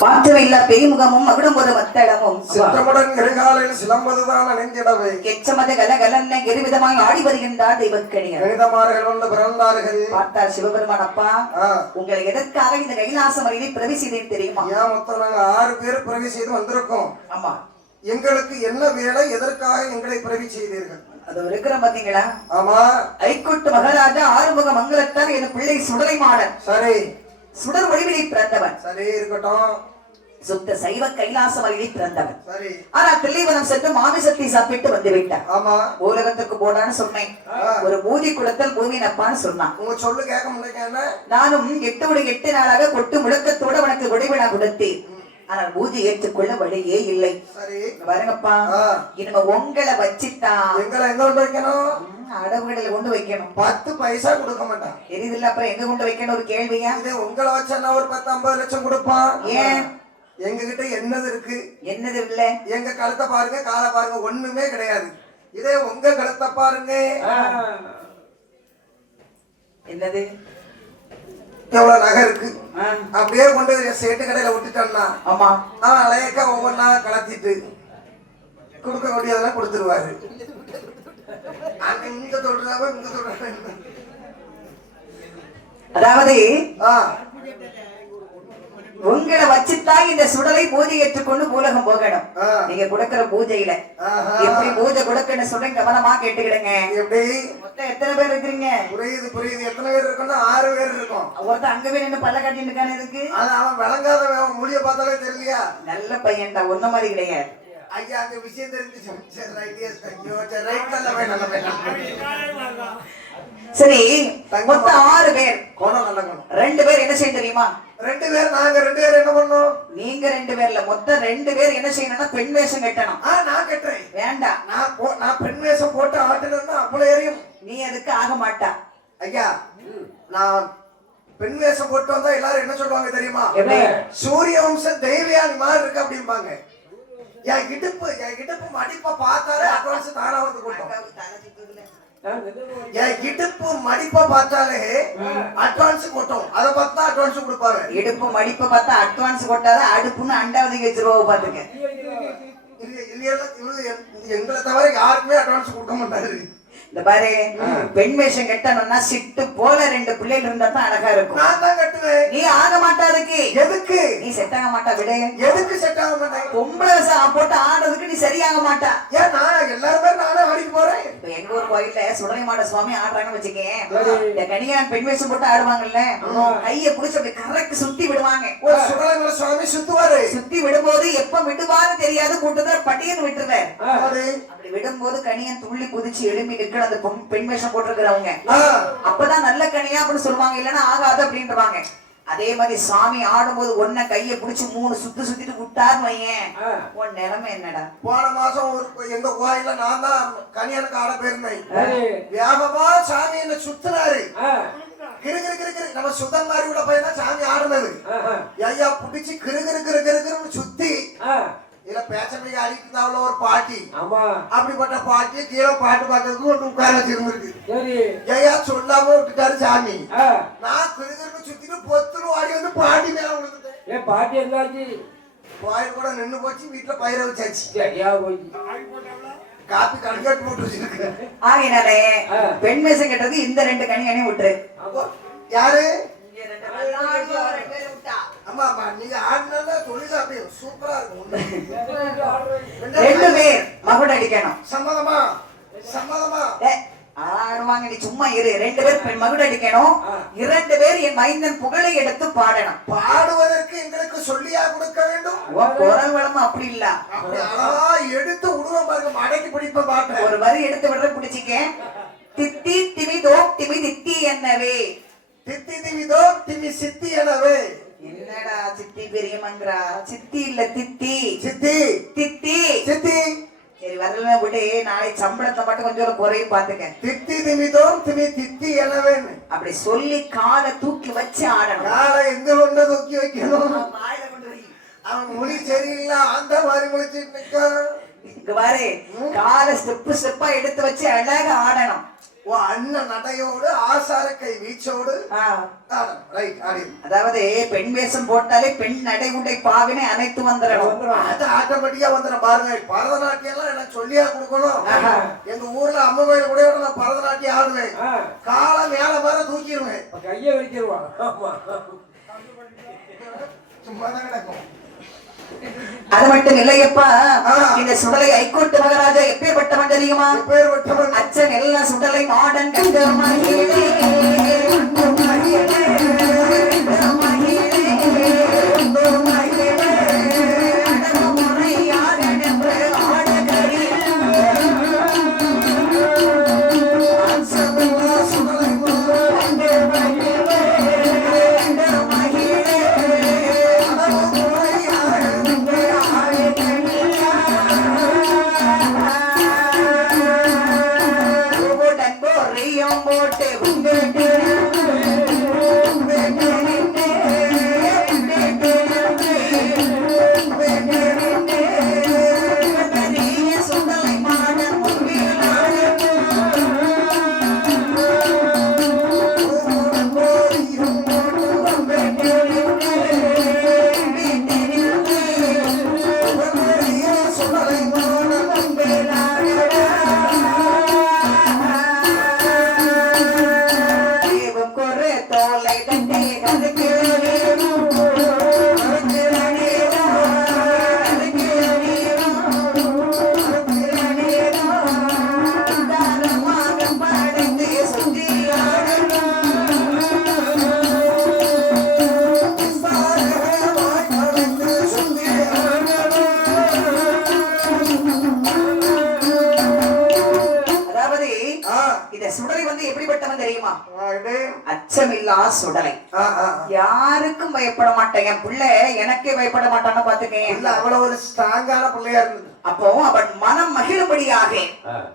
பாற்றவை இல்ல பெய்முகமும் மகுடம் ஒரு மத்தளமும் சித்தமுடன் இருகாலில் சிலம்பதுதான் அணிந்திடவே கெச்சமத கலகலன்ன இருவிதமாய் ஆடி வருகின்றார் தெய்வக்கணியர். கணிதமார்கள் வந்து பிறந்தார்கள். பார்த்தார் சிவபெருமான், அப்பா உங்களை எதற்காக இந்த கைலாச மலையை பிரவி செய்தேன் தெரியுமா? ஏன் மொத்தம் நாங்க 6 பேர் பிரவி செய்து வந்திருக்கோம். ஆமா, எங்களுக்கு என்ன வேலை, எதற்காக எங்களை பிரவி செய்தீர்கள்? அது இருக்கிற பாத்தீங்களா? ஆமா, ஐக்கோட்டு மகாராஜா ஆறுமுக மங்களத்தார் என் பிள்ளை சுடலை மாடன். சரி, சுடர் வடிவிலை பிறந்தவன். சரி இருக்கட்டும். சுத்த சைவ கைலாச மலையை பிறந்தவன். சரி, ஆனா தில்லைவனம் சென்று மாமிசத்தை சாப்பிட்டு வந்து விட்டான். ஆமா, உலகத்துக்கு போடான்னு சொன்னேன். ஒரு பூஜை குளத்தில் பூவினப்பான்னு சொன்னான். உங்க சொல்லு கேட்க முடியல. நானும் 8 நாளாக கொட்டு முழக்கத்தோட உனக்கு விடைவிழா கொடுத்தேன். ஆனால் பூஜை ஏற்றுக்கொள்ள வழியே இல்லை. சரி பாருங்கப்பா, இனிமே உங்களை வச்சுட்டான். எங்களை எங்க கொண்டு வைக்கணும்? அடவுகளில் கொண்டு வைக்கணும். 10 பைசா கொடுக்க மாட்டான். தெரியுதுல்ல, அப்புறம் எங்க கொண்டு வைக்கணும் ஒரு கேள்வியா? இது உங்களை வச்சா ஒரு 10-50 லட்சம் கொடுப்பான். ஏன்? எங்க கிட்ட என்னது இருக்கு? என்னது இல்ல? எங்க கழுத்தை பாருங்க, காலை பாருங்க, ஒண்ணுமே கிடையாது. இதே உங்க கழுத்தை பாருங்க, என்னது எவ்வளவு நகை இருக்கு. அப்படியே கொண்டு சேட்டு கடையில விட்டுட்டோம்னா ஆமா, அவன் அலையக்கா ஒவ்வொன்னா கலத்திட்டு கொடுக்க வேண்டியதெல்லாம் கொடுத்துருவாரு. இங்க சொல்றாங்க, இங்க சொல்றாங்க. அதாவது உங்களை வச்சுதான் இந்த சுடலை பூஜை ஏற்றுக்கொண்டு பூலகம் போகணும். நீங்க கொடுக்கிற பூஜையில எப்படி பூஜை கொடுக்கணும் சொல்றேன், கவனமா கேட்டுக்கிடுங்க. எப்படி? மொத்தம் எத்தனை பேர் இருக்கிறீங்க? புரியுது புரியுது. எத்தனை பேர் இருக்கோம்னா 6 பேர் இருக்கோம். ஒருத்தன் அங்கவே நின்று பல்ல கட்டிட்டு இருக்கானே, இதுக்கு அவன் விளங்காத முடிய பார்த்தாலே தெரியலையா? நல்ல பையன் தான், ஒன்ன மாதிரி கிடையாது. ஐயா அந்த விஷயம் தெரிஞ்சு சரி, மொத்தம் 6 பேர். கோணம் நல்ல கோணம். 2 பேர் என்ன செய்ய தெரியுமா? 2 பேர், நாங்க 2 பேர் என்ன பண்ணோம்? நீங்க 2 பேர்ல மொத்தம் 2 பேர் என்ன செய்யணும்னா பெண் வேஷம் கட்டணும். நான் கட்டுறேன். வேண்டாம், நான் பெண் வேஷம் போட்டு ஆட்டுனா அவ்வளவு எரியும். நீ அதுக்கு ஆக மாட்டா. ஐயா, நான் பெண் வேஷம் போட்டு வந்தா எல்லாரும் என்ன சொல்லுவாங்க தெரியுமா? சூரிய வம்சம் தெய்வயானி மாதிரி இருக்கு அப்படிம்பாங்க. என் இடுப்பு மடிப்பை பார்த்தாலே அட்வான்ஸ் தானா வந்து கூட்டம். என் இடுப்பு மடிப்பை பார்த்தாலே அட்வான்ஸ் கூட்டம். அதை பார்த்தா அட்வான்ஸ் கொடுப்பாங்க. இடுப்பு மடிப்பை பார்த்தா அட்வான்ஸ் கொட்டாத அடுப்புன்னு அண்டாவது வச்சிருவா பாத்துக்க. எங்களை தவிர யாருக்குமே அட்வான்ஸ் கொடுக்க மாட்டாரு. இந்த பாரு, பெண் வேஷம் கட்டணும்னா சிட்டு போல 2 பிள்ளைகள் இருந்தா தான் அழகா இருக்கும். நான் தான் கட்டுவேன். நீ ஆக மாட்டா. அதுக்கு எதுக்கு? நீ செட் ஆக மாட்டா. விட எதுக்கு செட் ஆக மாட்டேன்? பொம்பளை வேஷம் போட்டு ஆடுறதுக்கு நீ சரியாக மாட்டா. ஏன் நான் எல்லாருமே நானே ஆடிட்டு போறேன். இப்ப எங்க ஊர் கோயில்ல சுடலைமாட சுவாமி ஆடுறாங்கன்னு வச்சுக்கேன். இந்த கனியான் பெண் வேஷம் போட்டு ஆடுவாங்கல்ல, கைய புடிச்சு அப்படி கரெக்ட் சுத்தி விடுவாங்க. ஒரு சுடலைமாட சுவாமி சுத்துவாரு. சுத்தி விடும்போது எப்ப விடுவாரு தெரியாது, கூட்டத்துல பட்டியல் விட்டுருவாரு. அப்படி விடும்போது கனியன் துள்ளி குதிச்சு எழுப்பி நிற்கிற அந்த பெண் வேஷம் போட்டிருக்கிறவங்க அப்பதான் நல்ல கனியா அப்படின்னு சொல்லுவாங்க, இல்லன்னா ஆகாது அப்படின்றவாங்க. அதே மாதிரி சாமி ஆடும்போது ஒன்ன கைய பிடிச்சு 3 சுத்திட்டு விட்டாரு வையன், உன் நிலைமை என்னடா? போன மாசம் எங்க கோயில்ல நான் தான் கனியனுக்கு ஆட போயிருந்தேன். வியாபமா சாமி என்ன சுத்தினாரு. கிருகிரு நம்ம சுத்தம் மாதிரி கூட போய் தான் சாமி ஆடுனது. ஐயா பிடிச்சு கிருகிரு சுத்தி இல்ல பேச்சமைக்கு அடிக்கிறாவில் ஒரு பாட்டி. அப்படிப்பட்ட பாட்டி கீழே பாட்டு பார்க்கறதுக்கு ஒன்று உட்கார வச்சிருந்துருக்கு. ஐயா சொல்லாம விட்டுட்டாரு சாமி. நான் கிருகிருன்னு சுத்திட்டு பொத்துன்னு ஆடி வந்து பாட்டி மேல விழுந்துட்டேன். பாட்டி என்னாச்சு? கோயில் கூட நின்று போச்சு, வீட்டுல பயிர வச்சாச்சு. காப்பி கணக்காட்டு போட்டு வச்சிருக்கு. ஆகையினாலே பெண் வேஷம் கட்டுறது இந்த 2 கனியானையும் விட்டுரு. யாரு? ஆமா நீங்க ஆடினா தொழில் அப்படியே சூப்பரா இருக்கும். 2 பேர் மகுட அடிக்கணும். சம்மதமா? சம்மதமா ஆடுவாங்க, நீ சும்மா இரு. 2 பேர் மகுட அடிக்கணும். 2 பேர் என் மைந்தன் புகழை எடுத்து பாடணும். பாடுவதற்கு எங்களுக்கு சொல்லியா கொடுக்க வேண்டும்? குரல் வளம் அப்படி இல்ல, எடுத்து விடுவோம் பாருங்க. மடக்கி பிடிப்ப பாட்டு ஒரு வரி எடுத்து விடுற பிடிச்சிக்க. தித்தி திமி தோ திமி தித்தி என்னவே, தித்தி திமி தோ திமி சித்தி எனவே. என்னடா சித்தி பெரியமங்கரா? சித்தி இல்ல தித்தி. சித்தி தித்தி சித்தி. சரி வரல விடு, நாளை சம்பளத்தை மட்டும் கொஞ்சம் குறையும் பாத்துக்க. தித்தி திமிதோ திமி தித்தி எனவே அப்படி சொல்லி காலை தூக்கி வச்சு ஆடணும். காலை எங்க கொண்டு தூக்கி வைக்கணும்? அவன் மொழி சரியில்லை, அந்த மாதிரி முடிச்சு இங்க பாரு, காலை ஸ்டெப்பா எடுத்து வச்சு அழகா ஆடணும். உன் அண்ணன் நடையோடு ஆசார கை வீச்சோடு ரைட் ஆடி. அதாவது பெண் வேஷம் போட்டாலே பெண் நடை உடை பாவினை அனைத்து வந்துடணும். அது ஆட்டோமேட்டிக்கா வந்துடும் பாருங்க. பரதநாட்டியம் எல்லாம் எனக்கு சொல்லியா கொடுக்கணும். எங்க ஊர்ல அம்மா கோயில் கூட நான் பரதநாட்டியம் ஆடுவேன். காலை மேல மேல தூக்கிடுவேன், கையை வச்சிருவான். சும்மாதான் கிடக்கும். அது மட்டும் இல்லையப்பா, இந்த சுடலை ஐகோர்ட் மகாராஜா எப்பேற்பட்டவன் தெரியுமா? அச்சன் எல்லாம் சுடலை மாடன் கண்ட மகிழே அச்சமில்லா சுடலை. யாருக்கும் பயப்பட மாட்டேன். என் பிள்ளை எனக்கே பயப்பட மாட்டான்னு பாத்துக்கேன். அவ்வளவு ஒரு ஸ்ட்ராங்கான பிள்ளையா இருந்தது. அப்போ அவன் மனம் மகிழும்படியாக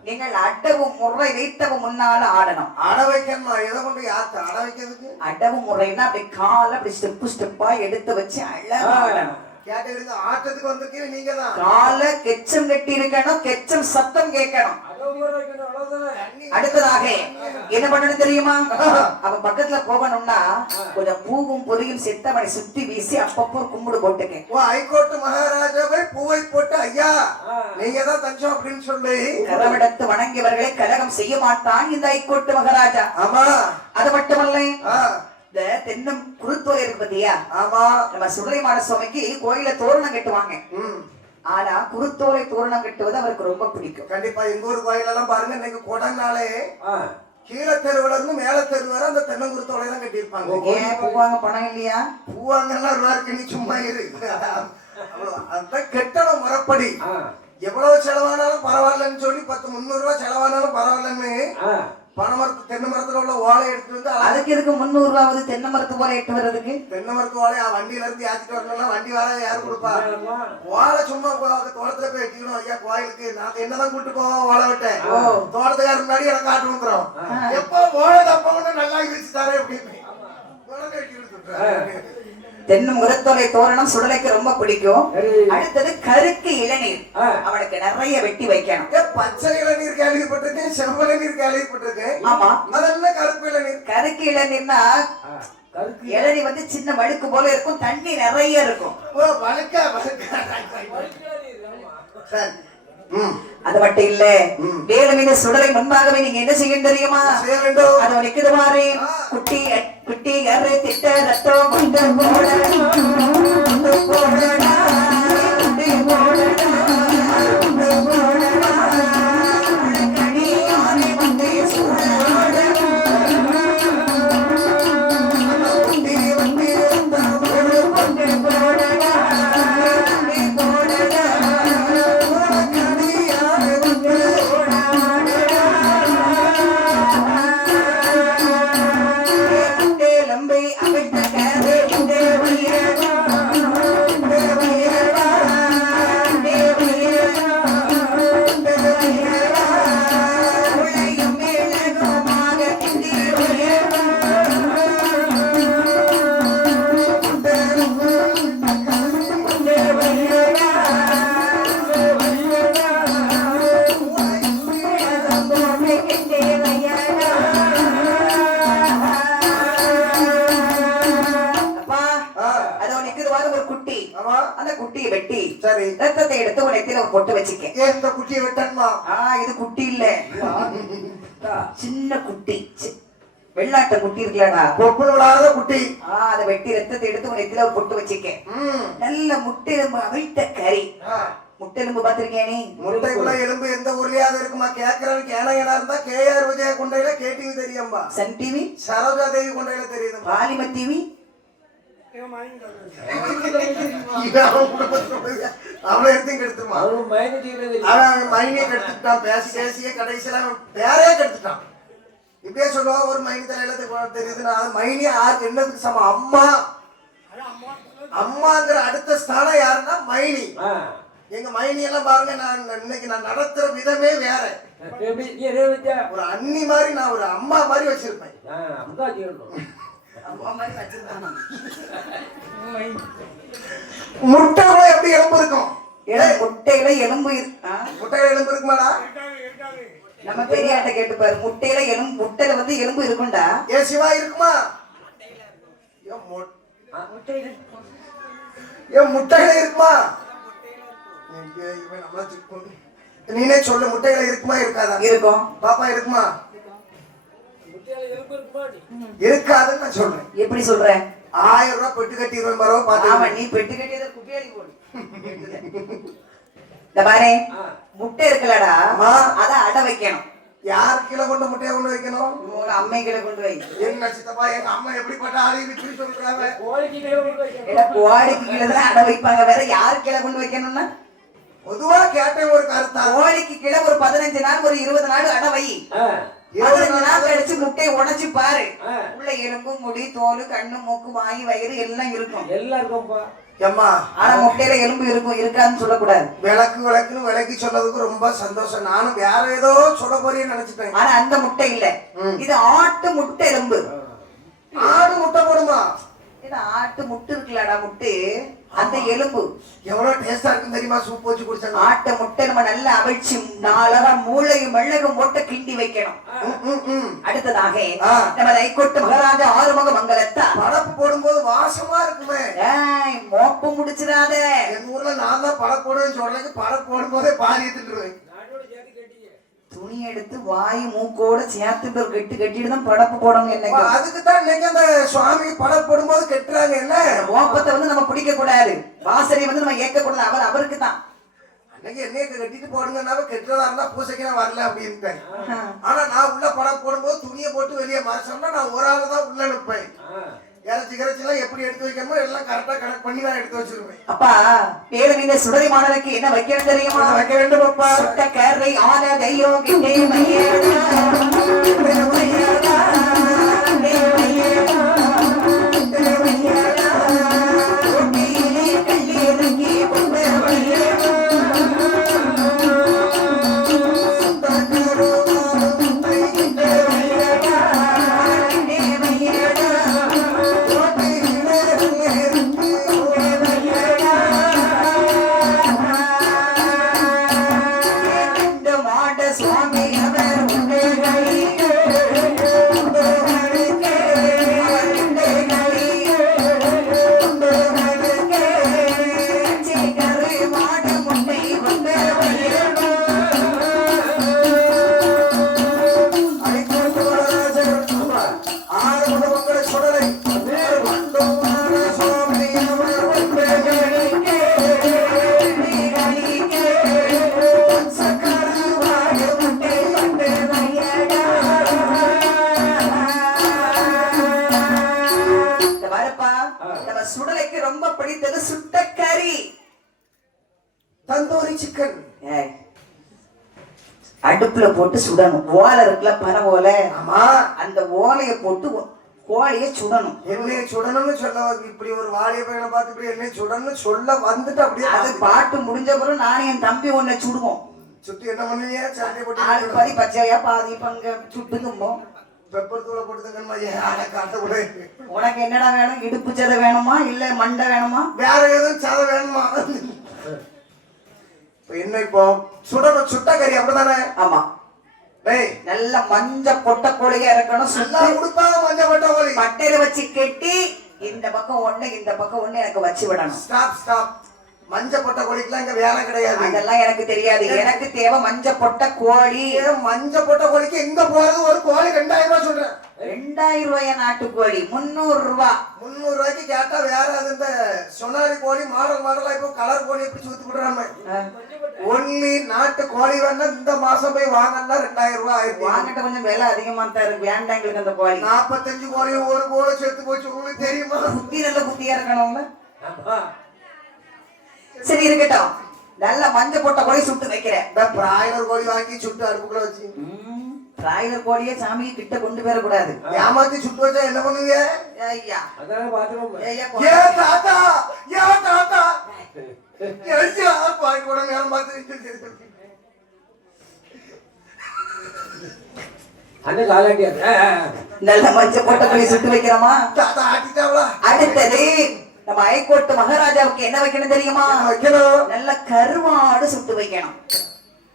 நீங்கள் அடவும் முறை வைத்தவும் முன்னால ஆடணும். ஆட வைக்கணுமா? எதை கொண்டு யாத்து ஆட வைக்கிறதுக்கு? அடவு முறைன்னா அப்படி காலை அப்படி ஸ்டெப்பா எடுத்து வச்சு அழகா ஆடணும். கேட்டு ஆட்டத்துக்கு வந்திருக்கீங்க நீங்க தான். காலை கெச்சம் கட்டி இருக்கணும், கெச்சம் சத்தம் கேட்கணும். அடுத்ததாக என்ன பண்ணணும் தெரியுமா? அவன் பக்கத்துல போகணும்னா கொஞ்சம் பூவும் பொரியும் செத்து அவனை சுத்தி வீசி அப்பப்போ கும்பிடு போட்டுக்கேன். ஹைகோர்ட் மகாராஜாவை பூவை போட்டு ஐயா நீங்க தான் தஞ்சம் அப்படின்னு சொல்லி கரவெடுத்து வணங்கியவர்களை கலகம் செய்ய மாட்டான் இந்த ஹைகோர்ட் மகாராஜா. ஆமா. அது மட்டுமல்ல, இந்த தென்னம் குருத்தோலை இருக்கு பத்தியா? ஆமா. நம்ம சுடலைமான சுவாமிக்கு கோயில தோரணம் கட்டுவாங்க. ஆனா குருத்தோலை தோரணம் கட்டுவது அவருக்கு ரொம்ப பிடிக்கும். கண்டிப்பா எங்க ஊர் கோயிலெல்லாம் பாருங்க, இன்னைக்கு கொடனாலே கீழே தெருவுல இருந்து மேல தெரு வர அந்த தென்னங்குருத்தோலை தான் கட்டியிருப்பாங்க. ஏன் பூவாங்க பணம் இல்லையா? பூவாங்கெல்லாம் ரூபா இருக்கு, நீ சும்மா இரு. அதான் கெட்டணும் முறைப்படி. எவ்வளவு செலவானாலும் பரவாயில்லன்னு சொல்லி 10-300 ரூபாய் செலவானாலும் பரவாயில்லன்னு பனைமரத்து தென்னை மரத்துல உள்ள ஓலை எடுத்து வந்து அதுக்கு இதுக்கு 300 ரூபாவது தென்னை மரத்து ஓலை எட்டு வர்றதுக்கு. தென்னை மரத்து ஓலை வண்டியில இருந்து ஏத்திட்டு வரணும்னா வண்டி வர யாரு கொடுப்பா? ஓலை சும்மா தோட்டத்துல போய் வெட்டிக்கணும். ஐயா கோயிலுக்கு நாங்க என்னதான் கூட்டு போவோம் ஓலை விட்டேன். தோட்டத்துக்கார முன்னாடி எனக்கு காட்டு வந்துடும். எப்போ ஓலை தப்பவன்னு நல்லா வச்சு தரேன் அப்படின்னு தென்னும் முரத்தோலை தோரணம் சுடலைக்கு ரொம்ப பிடிக்கும். அடுத்தது கருக்கு இளநீர். அவனுக்கு நிறைய வெட்டி வைக்கணும். பச்சை இளநீர் கேள்விப்பட்டிருக்கேன், செவ்வ இளநீர் கேள்விப்பட்டிருக்கேன். ஆமா. அதெல்லாம் கருப்பு இளநீர். கருக்கு இளநீர்னா இளநீ வந்து சின்ன வழுக்கு போல இருக்கும், தண்ணி நிறைய இருக்கும். அது மட்டும் இல்ல, வேலும் இந்த சுடலை முன்பாகவே நீங்க என்ன செய்ய தெரியுமா? அது நிக்குது மாறி குட்டி குட்டி அரை திட்ட ரத்தம் கொண்டு போடடா I மாதிரி ஒரு குட்டி. ஆமா. அந்த குட்டியை வெட்டி சரி ரத்தத்தை எடுத்து உன் நெத்தியில ஒரு பொட்டு வச்சுக்க. ஏன் இந்த குட்டியை வெட்டணுமா? இது குட்டி இல்ல, சின்ன குட்டி, வெள்ளாட்ட குட்டி இருக்கலடா, பொப்பு விடாத குட்டி. அதை வெட்டி ரத்தத்தை எடுத்து உன் நெத்தியில ஒரு பொட்டு வச்சுக்க. நல்ல முட்டெலும்பு அவிழ்த்த கறி. முட்டெலும்பு பாத்திருக்கியா நீ? முட்டைக்குள்ள எலும்பு எந்த ஊர்லயாவது இருக்குமா? கேக்குறவன் கேனா இருந்தா கேஆர் விஜய கொண்டையில கேடிவி தெரியும்பா, சன் டிவி, சரோஜா தேவி கொண்டையில தெரியுது, பாலிம டிவி. அவனை எடுத்து கெடுத்துமா, அவன் மைனியை கெடுத்துட்டான். பேசி பேசிய கடைசியில பேரே கெடுத்துட்டான். இப்படியே சொல்லுவா ஒரு மைனி தலையில தெரியுதுன்னா அது மைனி யாருக்கு என்னதுக்கு சமம்? அம்மா. அம்மாங்கிற அடுத்த ஸ்தானம் யாருன்னா மைனி. எங்க மைனி எல்லாம் பாருங்க, நான் இன்னைக்கு நான் நடத்துற விதமே வேற. ஒரு அண்ணி மாதிரி நான் ஒரு அம்மா மாதிரி வச்சிருப்பேன். முட்டைக்குள்ள எப்படி எலும்பு இருக்கும்? முட்டையில எலும்பு முட்டையில எலும்பு இருக்குமாடா? நம்ம பெரியாட்ட கேட்டு பாரு. முட்டையில எலும்பு, முட்டையில வந்து எலும்பு இருக்கும்டா. ஏ சிவா இருக்குமா? ஏன் முட்டையில இருக்குமா? நீனே சொல்லு, முட்டையில இருக்குமா இருக்காதா? இருக்கும். பாப்பா இருக்குமா? இருக்காதுன்னு நான் சொல்றேன். எப்படி சொல்றேன்? 1000 ரூபாய் பெட்டு கட்டிடுவேன் பரவ பாத்து. நீ பெட்டு கட்டியதை குப்பையாளி போடு. இந்த பாரு, முட்டை இருக்குல்லடா, அத அடை வைக்கணும். யார் கிலோ கொண்டு முட்டையை கொண்டு வைக்கணும்? அம்மை கிலோ கொண்டு வை. என்ன சித்தப்பா, எங்க அம்மா எப்படிப்பட்ட ஆளு இப்படி சொல்றாங்க? கோழிக்கு கிலோ தான் அடை வைப்பாங்க, வேற யாரு கிலோ கொண்டு வைக்கணும்னா? பொதுவா கேட்டேன் ஒரு கருத்தா. கோழிக்கு கிலோ ஒரு 15 நாள் ஒரு 20 நாள் அடை வை. 15 நாள் கழிச்சு முட்டையை உடைச்சு பாரு, உள்ள எலும்பு, முடி, தோல், கண்ணு, மூக்கு, வாய், வயிறு எல்லாம் இருக்கும். அம்மா, ஆனா முட்டையில எலும்பு இருக்கும், இருக்கான்னு சொல்லக்கூடாது. விளக்குன்னு விளக்கி சொன்னதுக்கு ரொம்ப சந்தோஷம். நானும் வேற ஏதோ சொல்ல போறேன்னு நினைச்சிட்டேன். ஆனா அந்த முட்டை இல்ல, இது ஆட்டு முட்டை எலும்பு. ஆடு முட்டை போடுமா? இது ஆட்டு முட்டை இருக்குல்லடா, முட்டை அந்த எலும்பு எவ்வளவு டேஸ்டா இருக்கும் தெரியுமா? சூப் வச்சு குடிச்சாங்க. ஆட்டை முட்டை நம்ம நல்லா அவிழ்ச்சி நாளா மூளையும் மெள்ளகும் போட்டு கிண்டி வைக்கணும். அடுத்ததாக நம்ம தைக்கொட்டு மகாராஜா ஆறுமுக மங்கலத்தா படப்பு போடும்போது வாசமா இருக்குமே. மோப்பு முடிச்சிடாத. எங்க ஊர்ல நான் தான் படம் போடுவேன்னு சொல்றேன். படம் போடும்போதே பாதி எடுத்துருவேன். துணி எடுத்து வாய் மூக்கோட சேர்த்து ஒரு கட்டிட்டு தான் படப்பு போடணும். என்ன அதுக்கு தான் இன்னைக்கு அந்த சுவாமிக்கு படம் போடும்போது கட்டுறாங்க. என்ன மோப்பத்தை வந்து நம்ம பிடிக்க கூடாது, வாசனை வந்து நம்ம ஏற்க கூடாது. அவருக்கு தான் அன்னைக்கு என்னைய கட்டிட்டு போடுங்கன்னாலும் கெட்டதா இருந்தா பூசைக்கு நான் வரல அப்படின்ட்டேன். ஆனா நான் உள்ள படம் போடும்போது துணியை போட்டு வெளியே மறைச்சோம்னா நான் ஒரு ஆளு தான் உள்ள நிற்பேன். இறைச்சி எல்லாம் எப்படி எடுத்து வைக்கணுமோ எல்லாம் கரெக்டா கனெக்ட் பண்ணி நான் எடுத்து வச்சிருவேன். அப்பா, மேலும் இந்த சுடலை மாடலுக்கு என்ன வைக்க தெரியுமா? வைக்க வேண்டும் அப்பா. சுட்ட கரை ஆன கையோ கிட்டே மையேடா சுடலைக்கு ரொம்ப பிடித்தது சுட்டக்கறி, தந்தூரி சிக்கன். அடுப்புல போட்டு சுடணும். ஓலை இருக்குல்ல, பனை ஓலை, அந்த ஓலைய போட்டு கோழிய சுடணும். என்னைய சுடணும்னு சொல்ல இப்படி ஒரு வாலிய பையனை பார்த்து இப்படி என்னை சுடணும்னு சொல்ல வந்துட்டு அப்படியே அது பாட்டு முடிஞ்ச பிறகு நானும் என் தம்பி ஒன்ன சுடுவோம். சுத்தி என்ன பண்ணுவீங்க? சட்டை போட்டு ஆளுக்கு பாதி பச்சையா பாதி பங்க சுட்டுங்கும்போம். பெப்பர் தூளை போட்டு உனக்கு என்னடா வேணும்? இடுப்பு சதை வேணுமா இல்ல மண்டை வேணுமா? வேற எதுவும் சதை வேணுமா? என்ன இப்போ சுடணும், சுட்ட கறி அப்படிதானே? ஆமா. நல்ல மஞ்ச பொட்ட கோழியா இருக்கணும். நல்லா உடுப்பாங்க மஞ்ச பொட்ட கோழி. பட்டையில வச்சு கெட்டி இந்த பக்கம் ஒண்ணு இந்த பக்கம் ஒண்ணு எனக்கு வச்சு விடணும். Stop stop. மஞ்ச பொட்ட கோழிக்குலாம் இங்க வேலை கிடையாது. அதெல்லாம் எனக்கு தெரியாது. எனக்கு தேவை மஞ்ச பொட்ட கோழி. மஞ்ச பொட்ட கோழிக்கு எங்க போறது? ஒரு கோழி 2000 ரூபாய் சொல்றேன். 2000 ரூபாய் நாட்டுக்கோழி 300 ரூபாய். 300 ரூபாய்க்கு கேட்டா வேற அது இந்த சொனாரி கோழி மாடலா இப்போ கலர் கோழி எப்படி சுத்தி விடுறாம. ஒன்லி நாட்டு கோழி வேணா இந்த மாசம் போய் வாங்கினா 2000 ரூபாய் ஆயிருக்கு. வாங்கிட்ட கொஞ்சம் விலை அதிகமா தான் இருக்கு. வேண்டாம் எங்களுக்கு அந்த கோழி. 45 கோழி ஒரு கோழி செத்து போச்சு. உங்களுக்கு தெரியுமா? குத்தி நல்ல குத்தியா இருக்கணும்ல. சரி இருக்கட்டும். நல்ல மஞ்ச போட்ட கோழி சுட்டு வைக்கிறேன். பிராய்லர் கோழி வாங்கி சுட்டு அடுப்புக்குள்ள வச்சு. பிராய்லர் கோழியை சாமி கிட்ட கொண்டு வர கூடாது. ஏமாத்தி சுட்டு வச்சா என்ன பண்ணுவீங்க? ஐயா அதான் பாத்துறோம். ஏ தாத்தா ஏ தாத்தா ஐயா பாய் கூட ஏமாத்தி அண்ணன் காலாட்டியா நல்ல மஞ்ச போட்ட கோழி சுட்டு வைக்கிறோமா? தாத்தா ஆட்டிட்டாவளா? அடுத்தது நம்ம ஹைகோர்ட் மகாராஜாவுக்கு என்ன வைக்கணும் தெரியுமா? வைக்கணும். நல்ல கருவாடு சுட்டு வைக்கணும்.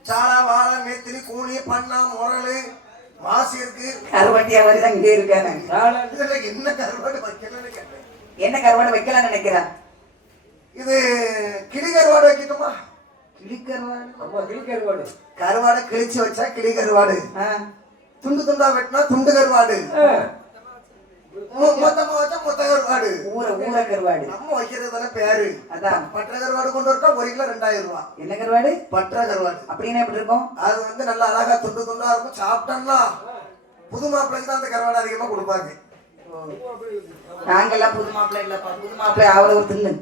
சாலா வாழை மேத்திரி கூனி பண்ணா முரளு மாசி இருக்கு. கருவாட்டியா வருது இங்கே இருக்காங்க. என்ன கருவாடு வைக்கணும்னு கேட்டேன். என்ன கருவாடு வைக்கலாம்னு நினைக்கிறேன். இது கிளி கருவாடு வைக்கட்டுமா? கிளி கருவாடு. அம்மா கிளி கருவாடு. கருவாடை கிழிச்சு வச்சா கிளி கருவாடு. துண்டு துண்டா வெட்டினா துண்டு கருவாடு. மொத்தமா வச்சா மொத்த கருவாடு. ஊர கருவாடு. நம்ம வைக்கிறது தானே பேரு. அதான் பற்ற கருவாடு கொண்டு வரட்டா 1 கிலோ 2000 ரூபாய். என்ன கருவாடு? பற்ற கருவாடு. அப்படின்னா எப்படி இருக்கும்? அது வந்து நல்லா அழகா துண்டு துண்டா இருக்கும். சாப்பிட்டோம்னா புது மாப்பிள்ளைக்கு தான் அந்த கருவாடு அதிகமா கொடுப்பாங்க. நாங்கெல்லாம் புது மாப்பிள்ளை இல்லப்பா. புது மாப்பிள்ளை அவருக்கு தின்னு.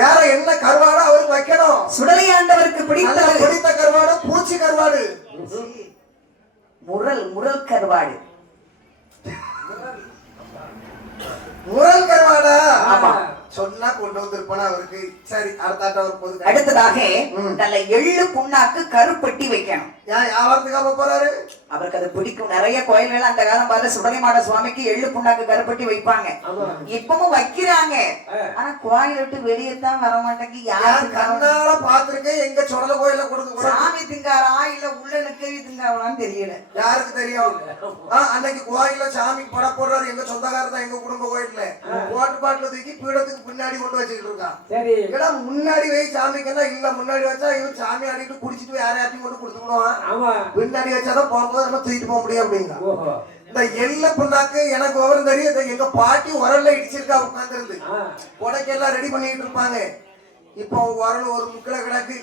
வேற என்ன கருவாடு அவருக்கு வைக்கணும்? சுடலை ஆண்டவருக்கு பிடித்த கருவாடு பூச்சி கருவாடு. முரல் கருவாடு. முரல் கருவாடா? ஆமா. சொன்னா கொண்டு வந்திருப்பானா அவருக்கு. சரி அடுத்தாட்ட அவர் போது. அடுத்ததாக நல்ல எள்ளு புண்ணாக்கு கருப்பட்டி வைக்கணும். யாவத்துக்காக போறாரு? அவருக்கு அது பிடிக்கும். நிறைய கோயில்கள் அந்த காலம் பார்த்து சுடலைமாட சுவாமிக்கு எள்ளு புண்ணாக்கு கருப்பட்டி வைப்பாங்க. இப்பவும் வைக்கிறாங்க. ஆனா கோயில் விட்டு வெளியே தான் வர மாட்டேங்க. யாரு கண்ணால பாத்துருக்கேன். எங்க சுடல கோயில கொடுக்க சாமி திங்காரா இல்ல உள்ள நிக்கவி திங்காரான்னு தெரியல. யாருக்கு தெரியும்? அன்னைக்கு கோயில்ல சாமிக்கு பட போடுறாரு. எங்க சொந்தக்காரர் தான். எங்க குடும்ப கோயில்ல ஓட்டு பாட்டுல தூக்கி பீடத்துக்கு பின்னாடி கொண்டு வச்சுக்கிட்டு இருக்கான். சரி ஏன்னா முன்னாடி வை சாமிக்குன்னா இல்ல. முன்னாடி வச்சா இவன் சாமி ஆடிட்டு குடிச்சிட்டு யாரையாச்சும் கொண்டு கொடுத்துடுவான். பின்னாடி வச்சாதான் போகும்போது நம்ம தூக்கிட்டு போக முடியும் அப்படிங்க. இந்த எள்ளு புண்ணாக்கு எனக்கு விவரம் தெரியும். எங்க பாட்டி உரல்ல இடிச்சிருக்கா உட்காந்துருந்து உடைக்கெல்லாம் ரெடி பண்ணிட்டு இருப்பாங்க. இப்போ உரல் ஒரு முக்கில கிடக்கு.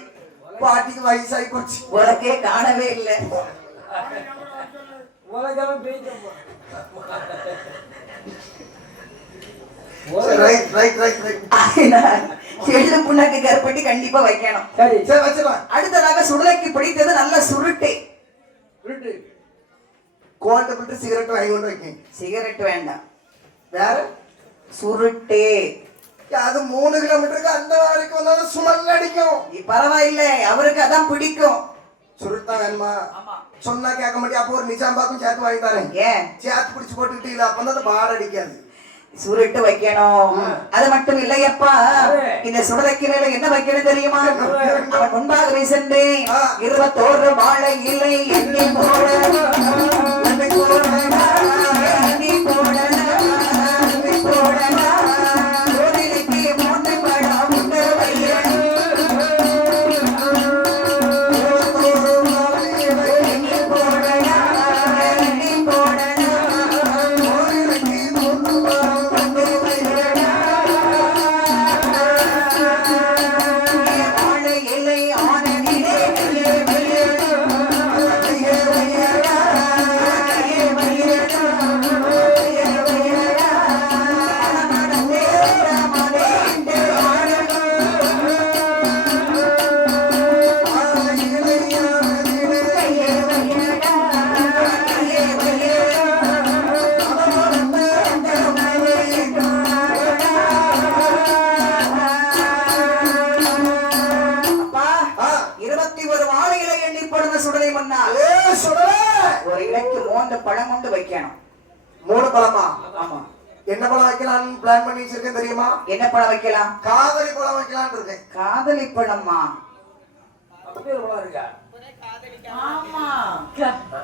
பாட்டிக்கு வயசாகி போச்சு. உனக்கே காணவே இல்லை. எள்ளு புண்ணாக்கு கருப்பட்டி கண்டிப்பா வைக்கணும். அடுத்ததாக சுடலைக்கு பிடித்தது நல்ல சுருட்டு. கோல்டு விட்டு சிகரெட் வாங்கி கொண்டு வைக்க. சிகரெட் வேண்டாம். வேற சுருட்டு. அது 3 கிலோமீட்டருக்கு அந்த வரைக்கும் வந்தாலும் சுமல் அடிக்கும். பரவாயில்ல. அவருக்கு அதான் பிடிக்கும். சுருட்டா வேணுமா? சொன்னா கேட்க மாட்டேன். அப்போ ஒரு நிஜாம்பாக்கும் சேர்த்து வாங்கி தரேன். ஏன் சேர்த்து பிடிச்சு போட்டுக்கிட்டு இல்ல அப்பதான் அந்த பாட அடிக்காது. சுருட்டு வைக்கணும். அது மட்டும் இல்லையப்பா. இந்த சுடலைக்கு மேல என்ன வைக்கணும் தெரியுமா? அவன் முன்பாக சென்று 21 வாழை இலை எண்ணி போட ஒரு இலைக்கு 3 பழம் கொண்டு வைக்கணும். 3 பழமா? ஆமா. என்ன பழம் வைக்கலாம்னு பிளான் பண்ணி வச்சிருக்கேன் தெரியுமா? என்ன பழம் வைக்கலாம்? காதலி பழம் வைக்கலாம்னு இருக்கேன். காதலி பழமா? ஆமா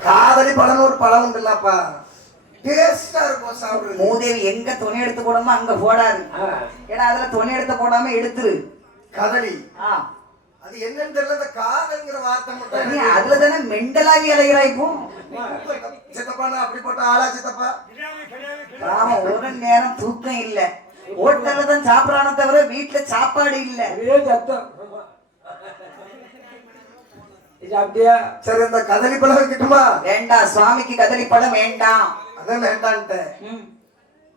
காதலி பழம் ஒரு பழம் உண்டுல்லப்பா. டேஸ்டா இருக்கும் சாப்பிடுறது. மூதேவி எங்க துணி எடுத்து போடணுமோ அங்க போடாது. ஏன்னா அதுல துணி எடுத்து போடாம எடுத்துரு. கதலி அது என்னன்னு தெரியல. அந்த காதல்ங்கிற வார்த்தை மட்டும் நீ அதுல தானே மெண்டலாகி அலைகிறாய் இப்போ. சித்தப்பா அப்படிப்பட்ட ஆளா சித்தப்பா? ஆமா, ஒரு நேரம் தூக்கம் இல்ல. ஹோட்டல்ல தான் சாப்பிடறானே தவிர வீட்டுல சாப்பாடு இல்ல. சத்தம் அப்படியா? சரி, இந்த கதலி பழம் வைக்கட்டுமா? வேண்டாம், சுவாமிக்கு கதலி பழம் வேண்டாம். அதான் வேண்டான்ட்ட.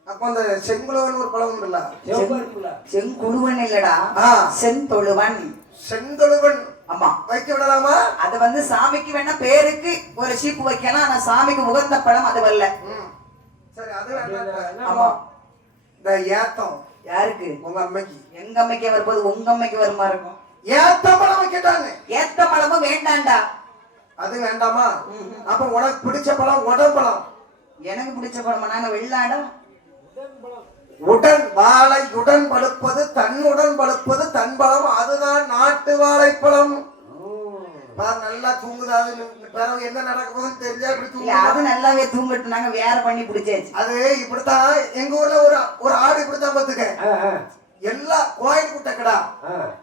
அப்ப அந்த செங்குழுவன் ஒரு பழம் உண்டுல்ல? செங்குழுவன் இல்லடா, செந்தொழுவன். செந்தொழுவன் ஆமா, வைக்க விடலாமா? அது வந்து சாமிக்கு வேணா பேருக்கு ஒரு சீப்பு வைக்கலாம். ஆனா சாமிக்கு உகந்த பழம் அது வரல. சரி, அது வேண்டாம். ஆமா, இந்த ஏத்தம் யாருக்கு? உங்க அம்மைக்கு. எங்க அம்மைக்கு வரும்போது உங்க அம்மைக்கு வருமா இருக்கும். ஏத்த பழம் வைக்கட்டாங்க. ஏத்த பழமும் வேண்டாண்டா. அது வேண்டாமா? அப்ப உனக்கு பிடிச்ச பழம் உடம்பழம். எனக்கு பிடிச்ச பழம் நாங்க வெள்ளாடா. உடன் வாழை உடன் பழுப்பது தன்னுடன் பழுப்பது தன்பழம், அதுதான் நாட்டு வாழைப்பழம். நல்லா தூங்குதாது. பிறகு என்ன நடக்க போகுதுன்னு தெரிஞ்சா இப்படி தூங்க. அது நல்லாவே தூங்கட்டு, நாங்க வேற பண்ணி பிடிச்சாச்சு. அது இப்படித்தான் எங்க ஊர்ல ஒரு ஆடு இப்படித்தான் பாத்துக்க. எல்லா கோயில் குட்டக்கடா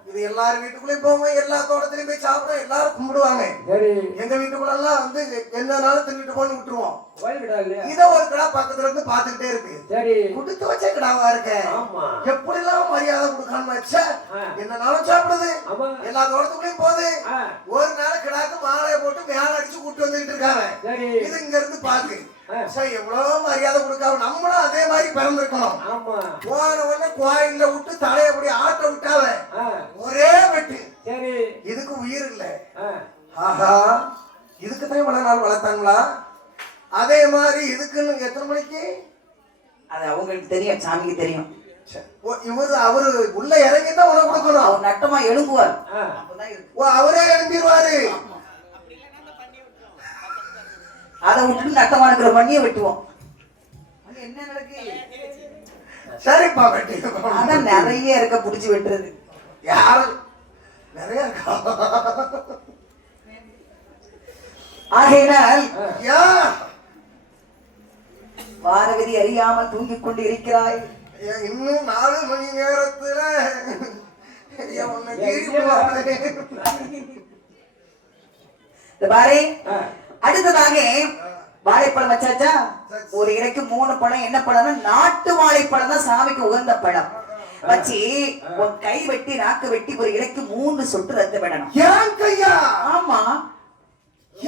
இது எல்லாரும் வீட்டுக்குள்ளயும் போவோம், எல்லா தோட்டத்திலயும் போய் சாப்பிட எல்லாரும் கும்பிடுவாங்க. எங்க வீட்டுக்குள்ள எல்லாம் வந்து என்னனாலும் தின்னுட்டு போன்னு விட்டுருவோம். இத ஒரு கடா பக்கத்துல இருந்து பாத்துக்கிட்டே இருக்கு. குடுத்து வச்ச கடாவா இருக்க, எப்படி எல்லாம் மரியாதை கொடுக்கணும்னு வச்ச என்னனாலும் சாப்பிடுது, எல்லா தோட்டத்துக்குள்ளயும் போகுது. ஒரு நாள் கிடாக்கு மாலையை போட்டு மேல அடிச்சு கூட்டு வந்துட்டு இருக்காங்க. இது இங்க இருந்து பாக்கு எவ்வளவு மரியாதை கொடுக்காம நம்மளும் அதே மாதிரி பிறந்திருக்கணும். போன உடனே கோயில்ல விட்டு தலையை அப்படி ஆட்ட விட்டாவ ஒரே வெட்டு. இதுக்கு உயிர் இல்ல. ஆஹா, இதுக்குதான் இவ்வளவு நாள் வளர்த்தாங்களா? அதே மாதிரி இதுக்குன்னு எத்தனை மணிக்கு அது அவங்களுக்கு தெரியும், சாமிக்கு தெரியும். அவரு உள்ள இறங்கிதான் உனக்கு கொடுக்கணும். அவர் நட்டமா எழும்புவார். அவரே எழும்பிடுவாரு. அதை விட்டுட்டு நட்டமா இருக்கிற பண்ணிய வெட்டுவோம். என்ன நடக்கு? சரிப்பா, வெட்டி. அதான் நிறைய இருக்க புடிச்சு வெட்டுறது. யாரும் நிறைய இருக்கா? ஆகையினால் வாரவிதி அறியாமல் தூங்கிக் கொண்டு இருக்கிறாய். இன்னும் 4 மணி நேரத்துல பாரு. அடுத்ததாக வாழைப்பழம் வச்சாச்சா? ஒரு இலைக்கு 3 பழம். என்ன பழம்? நாட்டு வாழைப்பழம் தான் சாமிக்கு உகந்த பழம். வச்சு உன் கை வெட்டி நாக்கு வெட்டி ஒரு இலைக்கு 3 சொட்டு ரத்தம் விடணும். ஏன் கையா? ஆமா,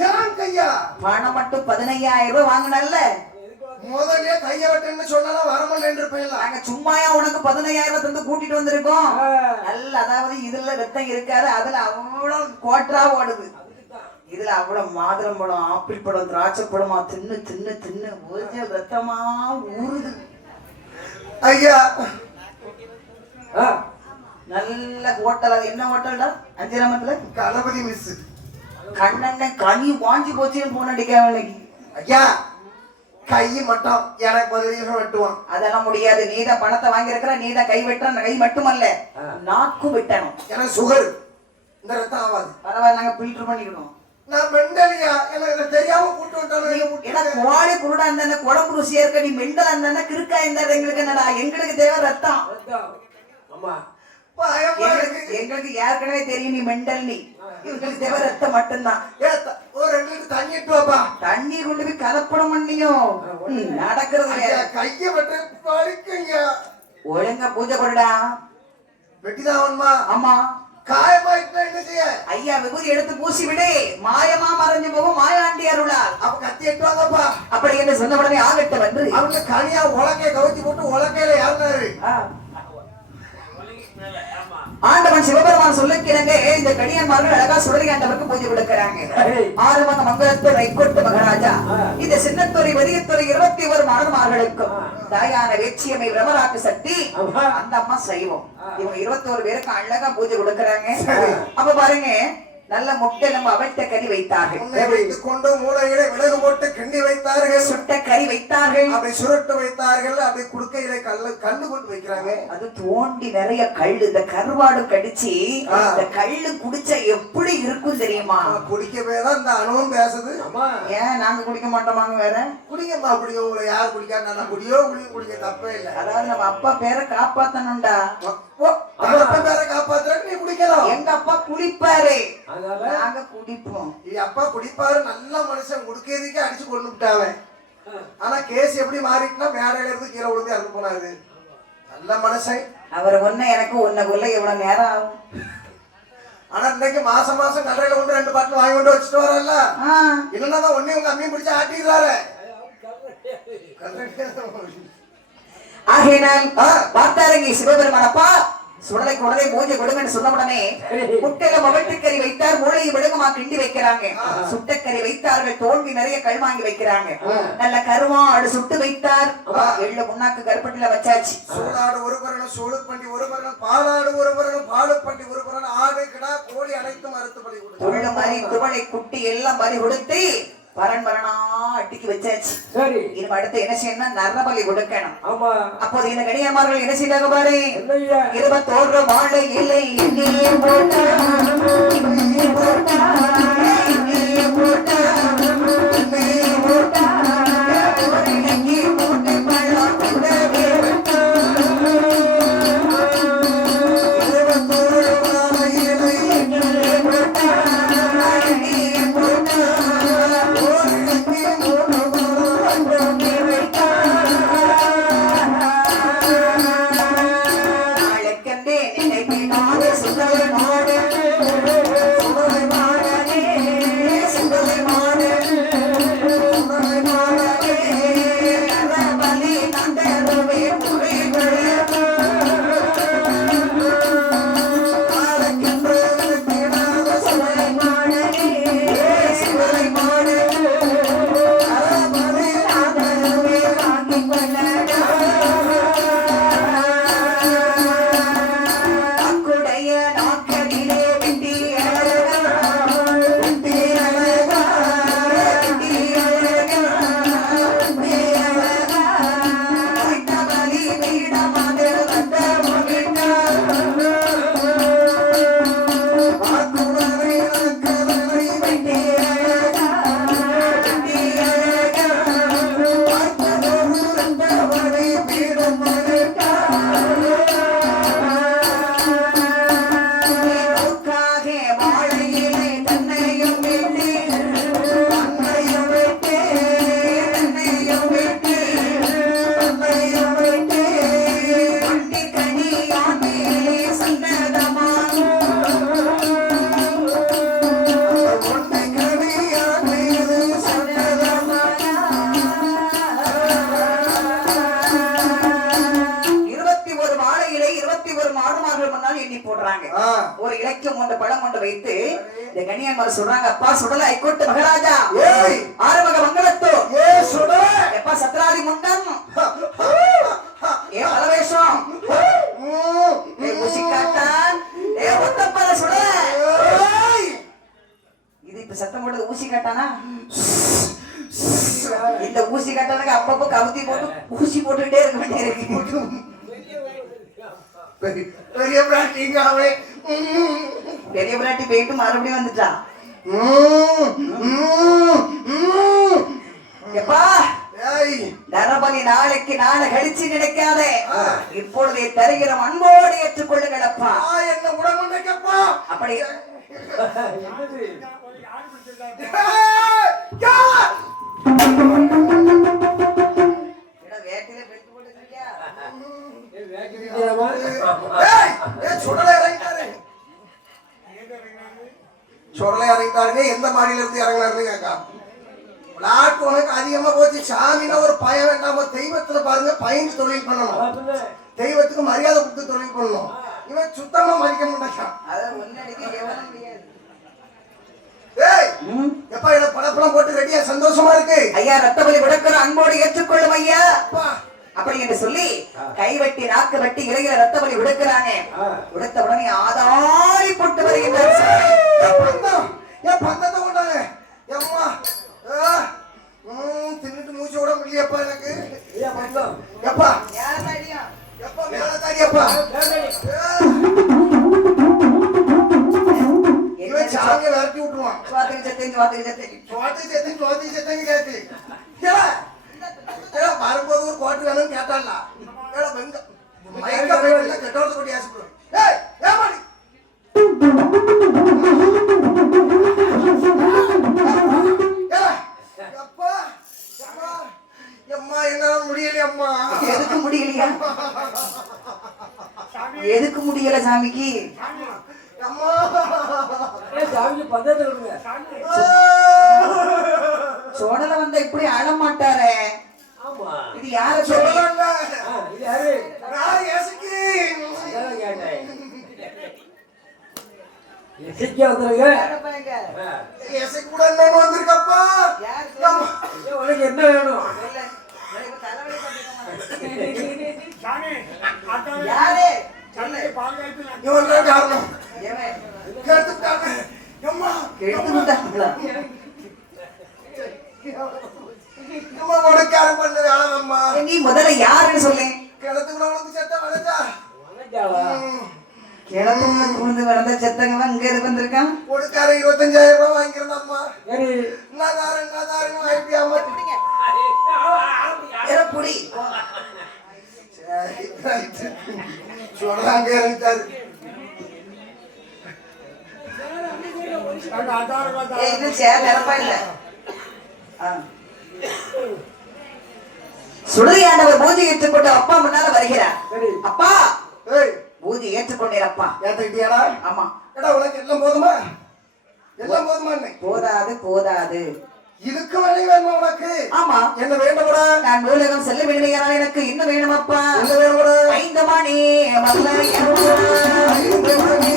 ஏன் கையா? பணம் மட்டும் 15,000 ரூபாய் வாங்கினல்ல. முதல்ல கைய வெட்டுன்னு சொன்னாலும் வரமாட்டேன்னு இருப்பீங்களா? நாங்க சும்மாயா உனக்கு 15,000 ரூபாய் தந்து கூட்டிட்டு வந்திருக்கோம். நல்ல, அதாவது இதுல ரத்தம் இருக்காது, அதுல அவ்வளவு கோட்டரா ஓடுது. இதுல அவ்வளவு மாதுளம் பழம், ஆப்பிள் பழம், திராட்சை பழமா தின்னு தின்னு தின்னு ஒரிஜினல் ரத்தமா ஊறுது. ஐயா, நல்ல ஹோட்டல். அது என்ன ஹோட்டல்டா? அஞ்சிராமத்துல கணபதி மிஸ். கண்ணெண்ண கனி வாஞ்சி போச்சுன்னு போன அடிக்காம. ஐயா, கை மட்டும் எனக்கு 15 வெட்டுவான். அதெல்லாம் முடியாது. நீதான் பணத்தை வாங்கி இருக்கிற, நீதான் கை வெட்ட. கை மட்டுமல்ல, நாக்கும் வெட்டணும். எனக்கு சுகர், இந்த ரத்தம் ஆகாது. பரவாயில்ல, நாங்க ஃபில்டர் பண்ணிக்கணும். நான் மெண்டலியா? எனக்கு தெரியாம கூட்டு வந்தாலும் கோழி குருடா இருந்தா குழம்பு ருசியா இருக்க. நீ மெண்டல் இருந்தா கிறுக்கா இருந்தா எங்களுக்கு என்னடா? எங்களுக்கு தேவை ரத்தம். எங்களுக்கு ஏற்கனவே தெரியும் நீ மெண்டல். நீ எங்களுக்கு தேவை ரத்தம் மட்டும்தான். ஒரு 2 லிட்டர் தண்ணி எடுத்து வாப்பா. தண்ணி கொண்டு போய் கலப்படம் பண்ணியும் நடக்கிறது. கைய வெட்டு வலிக்குங்க. ஒழுங்கா பூஜை பண்ணுடா. வெட்டிதான். ஆமா, காயமாயிட்டா என்ன செய்ய? ஐயா, விபூதி எடுத்து பூசி விடு. மாயமா மறைஞ்சு போகும் மாயாண்டி அருளால். அப்ப கத்தி எடுத்துவாங்கப்பா. அப்படி என்று சொன்ன உடனே ஆகட்ட வந்து அவங்க கனியா உலக்கைய கவுத்தி போட்டு உலக்கையில ஏறினாரு. ஆண்டவன் சிவபெருமான் சொல்லுக்கிறங்க இந்த கடியன்மார்கள் அழகா சுடலி ஆண்டவருக்கு பூஜை கொடுக்கிறாங்க. ஆறுமங்க மங்களத்தூர் ஐக்கோட்டு மகாராஜா இந்த சின்னத்துறை வதியத்துறை 21 மாணவர்களுக்கும் தாயான வேட்சியமை பிரமராக்கு சக்தி அந்த அம்மா சைவம். இவங்க 21 பேருக்கு அழகா பூஜை கொடுக்கறாங்க. அப்ப பாருங்க, நல்ல முட்டெலும் அவட்ட கறி வைத்தார்கள். உன்னை வைத்துக் கொண்டு மூளையிலே விலகு போட்டு கிண்டி வைத்தார்கள். சுட்ட கறி வைத்தார்கள். அப்படி சுருட்டு வைத்தார்கள். அப்படி குடுக்கையிலே கல்லு கொண்டு வைக்கிறாங்க. அது தோண்டி நிறைய கல்லு, இந்த கருவாடு கடிச்சு இந்த கல்லு குடிச்சா எப்படி இருக்கும் தெரியுமா? குடிக்கவே தான் இந்த அணுவும் பேசுது. ஏன் நாங்க குடிக்க மாட்டோமாங்க? வேற குடிக்கமா குடிக்க, உங்களை யார் குடிக்காது? குடியோ குடிக்க தப்பே இல்லை. அதாவது நம்ம அப்பா பேரை காப்பாத்தணும்டா. அப்பா பேரை காப்பாத்துறதுக்கு நீ குடிக்கலாம். எங்க அப்பா குடிப்பாரு, நாங்க குடிப்போம். அப்பா குடிப்பாரு, நல்ல மனுஷன், குடுக்கிறதுக்கே அடிச்சு கொண்டு விட்டாவன். ஆனா கேஸ் எப்படி மாறிட்டுனா மேடையில இருந்து கீழே விழுந்து இறந்து போனாரு. நல்ல மனுஷன் அவர். ஒண்ணு எனக்கு ஒண்ணுக்குள்ள எவ்வளவு நேரம் ஆகும். ஆனா இன்னைக்கு மாசம் மாசம் கடையில கொண்டு 2 பாட்டில் வாங்கி கொண்டு வச்சுட்டு வரல. இல்லன்னா ஒன்னே உங்க அம்மையும் பிடிச்சு ஆட்டிடுறாரு. ஆகையினால் பார்த்தாருங்க சிவபெருமானப்பா சுடலைக்கு உடனே பூஜை கொடுங்கன்னு சொன்ன உடனே முட்டையில மவட்டுக்கறி வைத்தார், மூளையை விடுங்கமா கிண்டி வைக்கிறாங்க. சுட்டக்கறி வைத்தார்கள், தோல்வி நிறைய கள் வாங்கி வைக்கிறாங்க. நல்ல கருவாடு சுட்டு வைத்தார். எள்ள முன்னாக்கு கருப்பட்டில வச்சாச்சு. சூடாடு ஒரு பரணம், சூடு பண்டி ஒரு பரணம், பாலாடு ஒரு பரணம், பாலு பண்டி ஒரு பரணம், ஆடு கிடா கோழி அனைத்தும் அறுத்து பலி கொடுத்து உள்ள மாதிரி துவளை குட்டி எல்லாம் பலி கொடுத்து பரன்பரணா அட்டிக்கு வச்சாச்சு. இனிமே அடுத்து என்ன செய்யணும்? நரபலி கொடுக்கணும். அப்போது இந்த கணியமார்கள் என்ன செய்தாங்க பாரு? 21 வாழை இலை எண்ணெயை போட்டா ஒரு இலக்கியம் ஒன்று படம் ஒன்று வைத்து இந்த கணியன்மார் சொல்றாங்க, அப்பா சுடலை ஐகோட்டு மகாராஜா ஆறுமுக மங்களத்தோ எப்பா சத்ராதி முண்டம் ஏ பலவேஷம் ஊசிக்காட்டான் ஏ ஒத்தப்பல சுட இது இப்ப சத்தம் போட்டது ஊசி காட்டானா? இந்த ஊசி காட்டானுக்கு அப்பப்போ கவுத்தி போட்டு ஊசி போட்டுட்டே இருக்க வேண்டியிருக்கு. பெரிய பிராட்டிங்காவே பெரிய பிராட்டி போயிட்டு மறுபடியும் வந்துட்டான். எப்பா நரபலி நாளைக்கு நாளை கழிச்சு நினைக்காதே, இப்பொழுதே தருகிறோம், அன்போடு ஏற்றுக்கொள்ளுங்களப்பா. என்ன உடம்புப்பா அப்படி வேட்டில பெல்ட் போட்டுக்கிறியா? சுடலை இறங்கிட்டாருங்க. எந்த மாடியில இருந்து இறங்கினாருன்னு கேக்கா. விளையாட்டு உனக்கு அதிகமா போச்சு. சாமின்னா ஒரு பயம் வேண்டாம. தெய்வத்துல பாருங்க பயந்து தொழில் பண்ணணும், தெய்வத்துக்கு மரியாதை கொடுத்து தொழில் பண்ணணும். இவன் சுத்தமா மதிக்க மாட்டான். எப்பா இத படப்படம் போட்டு ரெடியா சந்தோஷமா இருக்கு. ஐயா ரத்தபலி விடக்கிற அன்போடு ஏற்றுக்கொள்ளும் ஐயா அப்படி என்று சொல்லி கைவெட்டி நாக்கு வெட்டி இலையில ரத்தபலி விடுக்கிறாங்க. விடுத்த உடனே ஆதாரி போட்டு வருகின்றார். கேட்டியப்பா இவன் சாமியை விரட்டி விட்டுருவான் சோத்துக்கு செத்தங்க கேட்டு வரும்போது ஒரு கோட்டு வேணும்னு கேட்டால கெட்டோட கொட்டி ஆசைப்படுவோம் ஏய் ஏமாடி அப்பா அம்மா அம்மா என்னால முடியல அம்மா எதுக்கு முடியலையா எதுக்கு முடியல சாமிக்கு அம்மா சாமிக்கு பந்தத்தை கொடுங்க. சோடல வந்தா இப்படி அழ மாட்டாரே. ஆமா இது யார சொல்லல இது யாரு நான் எசக்கி அதான் கேட்டேன். எசக்கியா வந்துருங்க. எசக்கி கூட இன்னொன்னு வந்திருக்கப்பா உனக்கு என்ன வேணும்? யாரு இவன் தான் காரணம் கேட்டுட்டாங்க அம்மா எடுத்துட்டாங்களா? அம்மா உனக்காரம் பண்ண வேலை அம்மா நீ முதல்ல யாருன்னு சொல்லு. கிணத்துக்குள்ள வந்து செத்த வளர்ந்தா வணக்காளா? கிழக்குள்ள புகுந்து வளர்ந்த செத்தங்க இங்க இது வந்திருக்கான். கொடுக்கார 25,000 ரூபாய் வாங்கிக்கிறேன் அம்மா சரி நான் வாங்கிட்டியாமா புடி சொல்றாங்க இருக்காரு இது சேர் நிரப்பா இல்ல. சுடலையாண்டவர் பூஜை ஏற்றுக்கொண்டு அப்பா முன்னால வருகிறார். சரி அப்பா ஏய் பூஜை ஏற்றுக்கொண்டீர் அப்பா. ஏத்துக்கிட்டியாடா ஆமா. ஏடா உனக்கு எல்லாம் போதுமா எல்லாம் போதுமா போதாது போதாது. இதுக்கு வழி வேணுமா உனக்கு? ஆமா. என்ன வேண்டும்டா? நான் நூலகம் செல்ல வேண்டுமையானால் எனக்கு என்ன வேணும் அப்பா? என்ன வேணும்டா? 5 மணி மல்லையா 5 மணி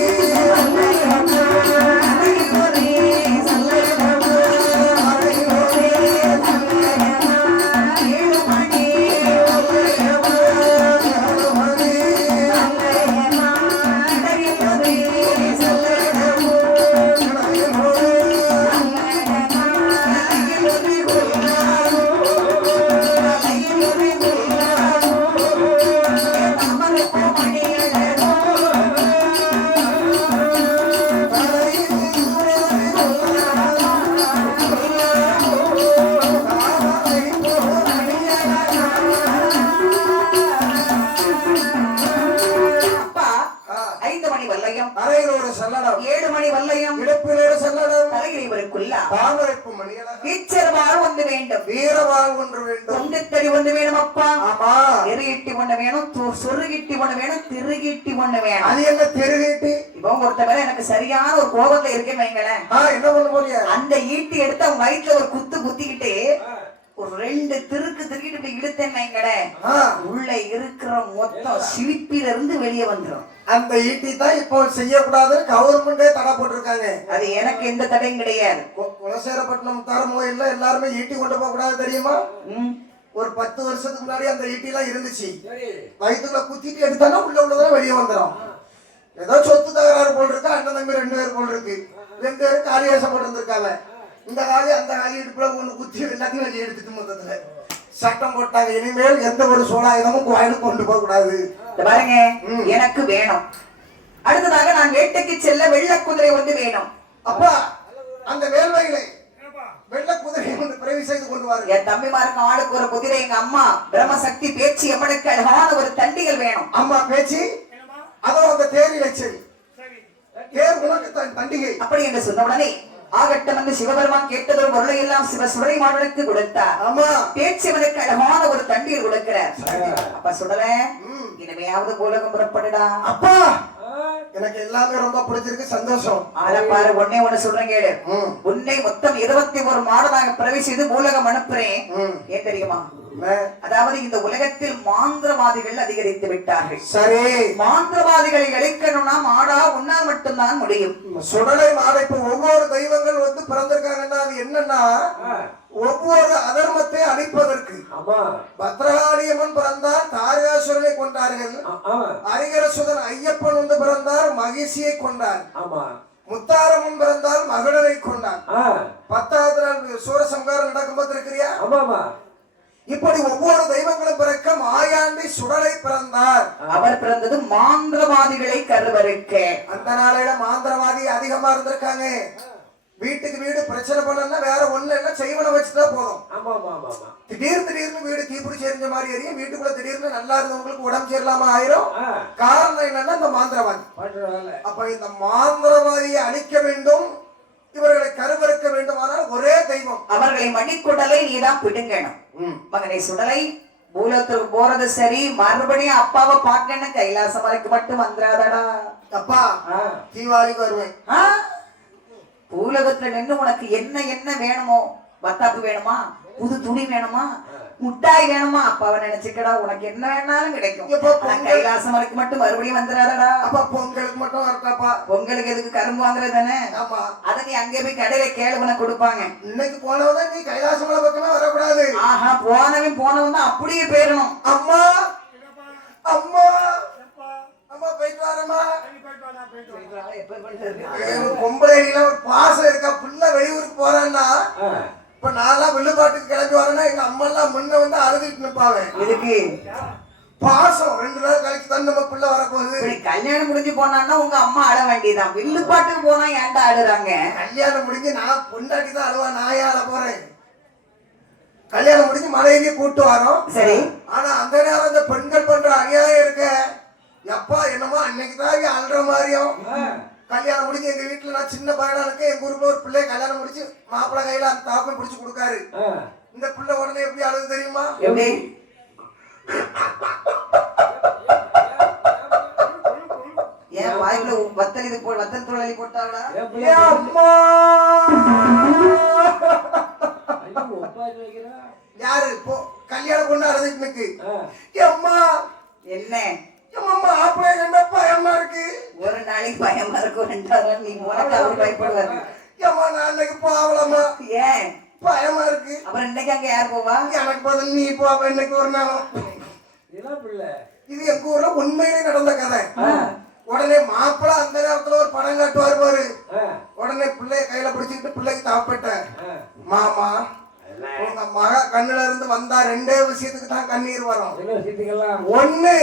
அரையிலோடு சல்லடம் 7 மணி வல்லையம் இடுப்பிலோடு சல்லடம் தலையிவருக்குள்ள தாமரைப்பு மணிகளா ஈச்சரவாள் ஒன்று வேண்டும். வீரவாள் ஒன்று வேண்டும் தொண்டுத்தடி ஒன்று வேணும் அப்பா. ஆமா எருகிட்டி ஒண்ணு வேணும், சொருகிட்டி ஒண்ணு வேணும், திருகிட்டி ஒண்ணு வேணும். அது என்ன தெருகிட்டி? இவன் ஒருத்தவரை எனக்கு சரியான ஒரு கோபத்துல இருக்கேன்னு வைங்களேன். என்ன பண்ண போறியா? அந்த ஈட்டி எடுத்து அவன் வயிற்றுல ஒரு குத்து குத்திக்கிட்டு ஒரு 2 திருக்கிட்டு இப்படி இழுத்தேன்னு வைங்களேன், உள்ள இருக்கிற மொத்தம் சிலிப்பில இருந்து வெளியே வந்துடும். அந்த ஈட்டி தான் இப்போ செய்யக்கூடாது கவர்மெண்டே தடை போட்டிருக்காங்க. அது எனக்கு எந்த தடையும் கிடையாது. குலசேரப்பட்டினம் தாரமோயில்ல எல்லாருமே ஈட்டி கொண்டு போக கூடாது தெரியுமா? ஒரு 10 வருஷத்துக்கு முன்னாடி அந்த ஈட்டி எல்லாம் இருந்துச்சு. வயிற்றுல குத்திட்டு எடுத்தாலும் உள்ளதான் வெளியே வந்துடும். ஏதோ சொத்து தகராறு போல் இருக்கு. அண்ணன் தம்பி 2 பேர் போல் இருக்கு. 2 பேரும் காளியாசம் போட்டு இருந்திருக்காங்க. இந்த காலி அந்த காலி இடுப்புல ஒண்ணு குத்தி எல்லாத்தையும் வெளியே எடுத்துட்டு மொத்தத்துல சட்டம் போட்டாங்க. இனிமேல் எந்த ஒரு சோழாயுதமும் கோயிலுக்கு கொண்டு போக கூடாது. பாருங்க, எனக்கு வேணும். அடுத்ததாக நான் வேட்டைக்கு செல்ல வெள்ள குதிரை வந்து வேணும். அப்பா அந்த வேல்வைகளை வெள்ள குதிரையை வந்து பிறவி செய்து கொண்டு வாருங்க. என் தம்பிமாருக்கு ஆளுக்கு ஒரு குதிரை. எங்க அம்மா பிரம்மசக்தி பேச்சு எம்மனுக்கு அழகான ஒரு தண்டிகள் வேணும். அம்மா பேச்சு அதோ அந்த தேரில சரி தேர் உனக்கு தன் பண்டிகை அப்படி என்று சொன்ன உடனே ஆகட்டம் வந்து சிவபெருமான் கேட்டதொரு பொருளை எல்லாம் சிவ சுடலைமானுக்கு கொடுத்தார். ஆமா பேச்சவனுக்கு அழகான ஒரு தண்ணீர் கொடுக்கிறார். அப்ப சுடல இனிமையாவது உலகம் புறப்படுடா. அப்பா எனக்கு எல்லாமே ரொம்ப பிடிச்சிருக்கு, சந்தோஷம். பாரு ஒன்னே ஒண்ணு சொல்றேன் கேளு. உன்னை மொத்தம் 21 மாடனாக பிரவேசி செய்து மூலகம் அனுப்புறேன். ஏன் தெரியுமா? அதாவது இந்த உலகத்தில் மாந்திரவாதிகள் அதிகரித்து விட்டார்கள். சரி, மாந்திரவாதிகளை அழிக்கணும்னா மாடா உன்னால் மட்டும்தான் முடியும். சுடலை மாடை இப்ப ஒவ்வொரு தெய்வங்கள் வந்து பிறந்திருக்காங்கன்னா அது என்னன்னா ஒவ்வொரு அதர்மத்தை அழிப்பதற்கு. பத்ரகாளியம்மன் பிறந்தார், தாரிகாசுரனை கொண்டார்கள். அரிகரசுதன் ஐயப்பன் வந்து பிறந்தார், மகிழ்ச்சியை கொண்டார். முத்தாரம்மன் பிறந்தால் மகளிரை கொண்டார். 10வது நாள் சூரசம்காரம் நடக்கும்போது இருக்கிறியா? இப்படி ஒவ்வொரு தெய்வங்களும் பிறக்க மாயாண்டி சுடலை பிறந்தார். அவர் பிறந்தது மாந்திரவாதிகளை கருவறுக்க. அந்த நாளையில மாந்திரவாதி அதிகமா இருந்திருக்காங்க. வீட்டுக்கு வீடு பிரச்சனை பண்ணா வேற ஒண்ணு இல்ல, செய்வனை வச்சுட்டா போதும். ஆமா ஆமா ஆமா ஆமா. திடீர்னு வீடு தீப்பிடிச்சு எரிஞ்ச மாதிரி எரியும். வீட்டுக்குள்ள திடீர்னு நல்லா இருந்தவங்களுக்கு உடம்பு சரியில்லாம ஆயிரும். காரணம் என்னன்னா இந்த மாந்திரவாதி. அப்ப இந்த மாந்திரவாதியை அழிக்க வேண்டும், இவர்களை கருவறுக்க வேண்டுமானால் ஒரே தெய்வம். அவர்களை மணிக்குடலை நீதான் பிடுங்கணும். மகனை சுடலை பூலத்துக்கு போறது சரி, மறுபடியும் அப்பாவை பார்க்கணும். கைலாசம் வரைக்கும் மட்டும் வந்துடாதடா. அப்பா தீபாவளிக்கு வருவேன். பூலகத்துல நின்று உனக்கு என்ன என்ன வேணுமோ, பத்தாப்பு வேணுமா, புது துணி வேணுமா, முட்டாய் வேணுமா, அப்பாவை நினைச்சுக்கடா, உனக்கு என்ன வேணாலும் கிடைக்கும். கைலாசம் வரைக்கும் மட்டும் மறுபடியும் வந்துடாதடா. அப்பா பொங்கலுக்கு மட்டும் வரட்டாப்பா. பொங்கலுக்கு எதுக்கு கரும்பு வாங்குறது தானே? ஆமா. அதை நீ அங்கே போய் கடையில கேளு, உனக்கு கொடுப்பாங்க. இன்னைக்கு போனவதான் நீ கைலாசம் பக்கமே வரக்கூடாது. ஆஹா, போனவன் தான் அப்படியே போயிடணும். அம்மா அம்மா அம்மா போயிட்டு வரமா. பொம்பளை ஒரு பாசம் இருக்கா, புள்ள வெளியூருக்கு போறான்னா இப்ப நான்லாம் வில்லுப்பாட்டுக்கு கிளம்பி வரேன்னா எங்க அம்மா எல்லாம் முன்ன வந்து அழுதுட்டு நிப்பாவே. இதுக்கு பாசம் 2 நாள் கழிச்சு தான் நம்ம பிள்ளை வரப்போகுது. கல்யாணம் முடிஞ்சு போனான்னா உங்க அம்மா அழ வேண்டியதான். வில்லுப்பாட்டுக்கு போனா ஏன்டா அழுறாங்க? கல்யாணம் முடிஞ்சு நான் பொண்டாட்டி தான் அழுவா, நான் அழ போறேன். கல்யாணம் முடிஞ்சு மனைவியை கூட்டு வரோம். சரி. ஆனா அந்த நேரம் இந்த பெண்கள் பண்ற அநியாயம் இருக்க, எப்பா என்னமோ அன்னைக்கு தான் அழுற மாதிரியும். கல்யாணம் முடிஞ்சு எங்க வீட்டுல நான் சின்ன பையனா இருக்கு, எங்க ஊருக்குள்ள ஒரு பிள்ளை கல்யாணம் முடிச்சு மாப்பிள்ளை கையில அந்த தாப்பை பிடிச்சு கொடுக்காரு. இந்த பிள்ளை உடனே எப்படி அழுது தெரியுமா? எப்படி? ஏன் வாய்ப்புல வத்தல் இது போ, வத்தல் துளி போட்டாங்களா? அம்மா யாரு இப்போ கல்யாணம் பொண்ணு அழுதுட்டு இருக்கு. அம்மா என்ன மாப்பிள்ளை கண்ட பயமா இருக்கு. ஒரு நாளைக்கு பயமா இருக்கும், 2வது நாள் நீ உனக்கு அவரு பயப்படுவாரு. அம்மா நான் இன்னைக்கு போகலாமா? ஏன் பயமா இருக்கு. அப்புறம் இன்னைக்கு அங்க யார் போவா? எனக்கு பதில் நீ போவ இன்னைக்கு ஒரு நாளும். இது எங்க ஊர்ல உண்மையிலே நடந்த கதை. உடனே மாப்பிள்ளை அந்த நேரத்துல ஒரு படம் காட்டுவார் பாரு. உடனே பிள்ளைய கையில பிடிச்சிக்கிட்டு பிள்ளைக்கு தாப்பிட்ட, மாமா உங்க மக கண்ணுல இருந்து வந்தா 2 விஷயத்துக்கு தான் கண்ணீர் வரும். ஒண்ணு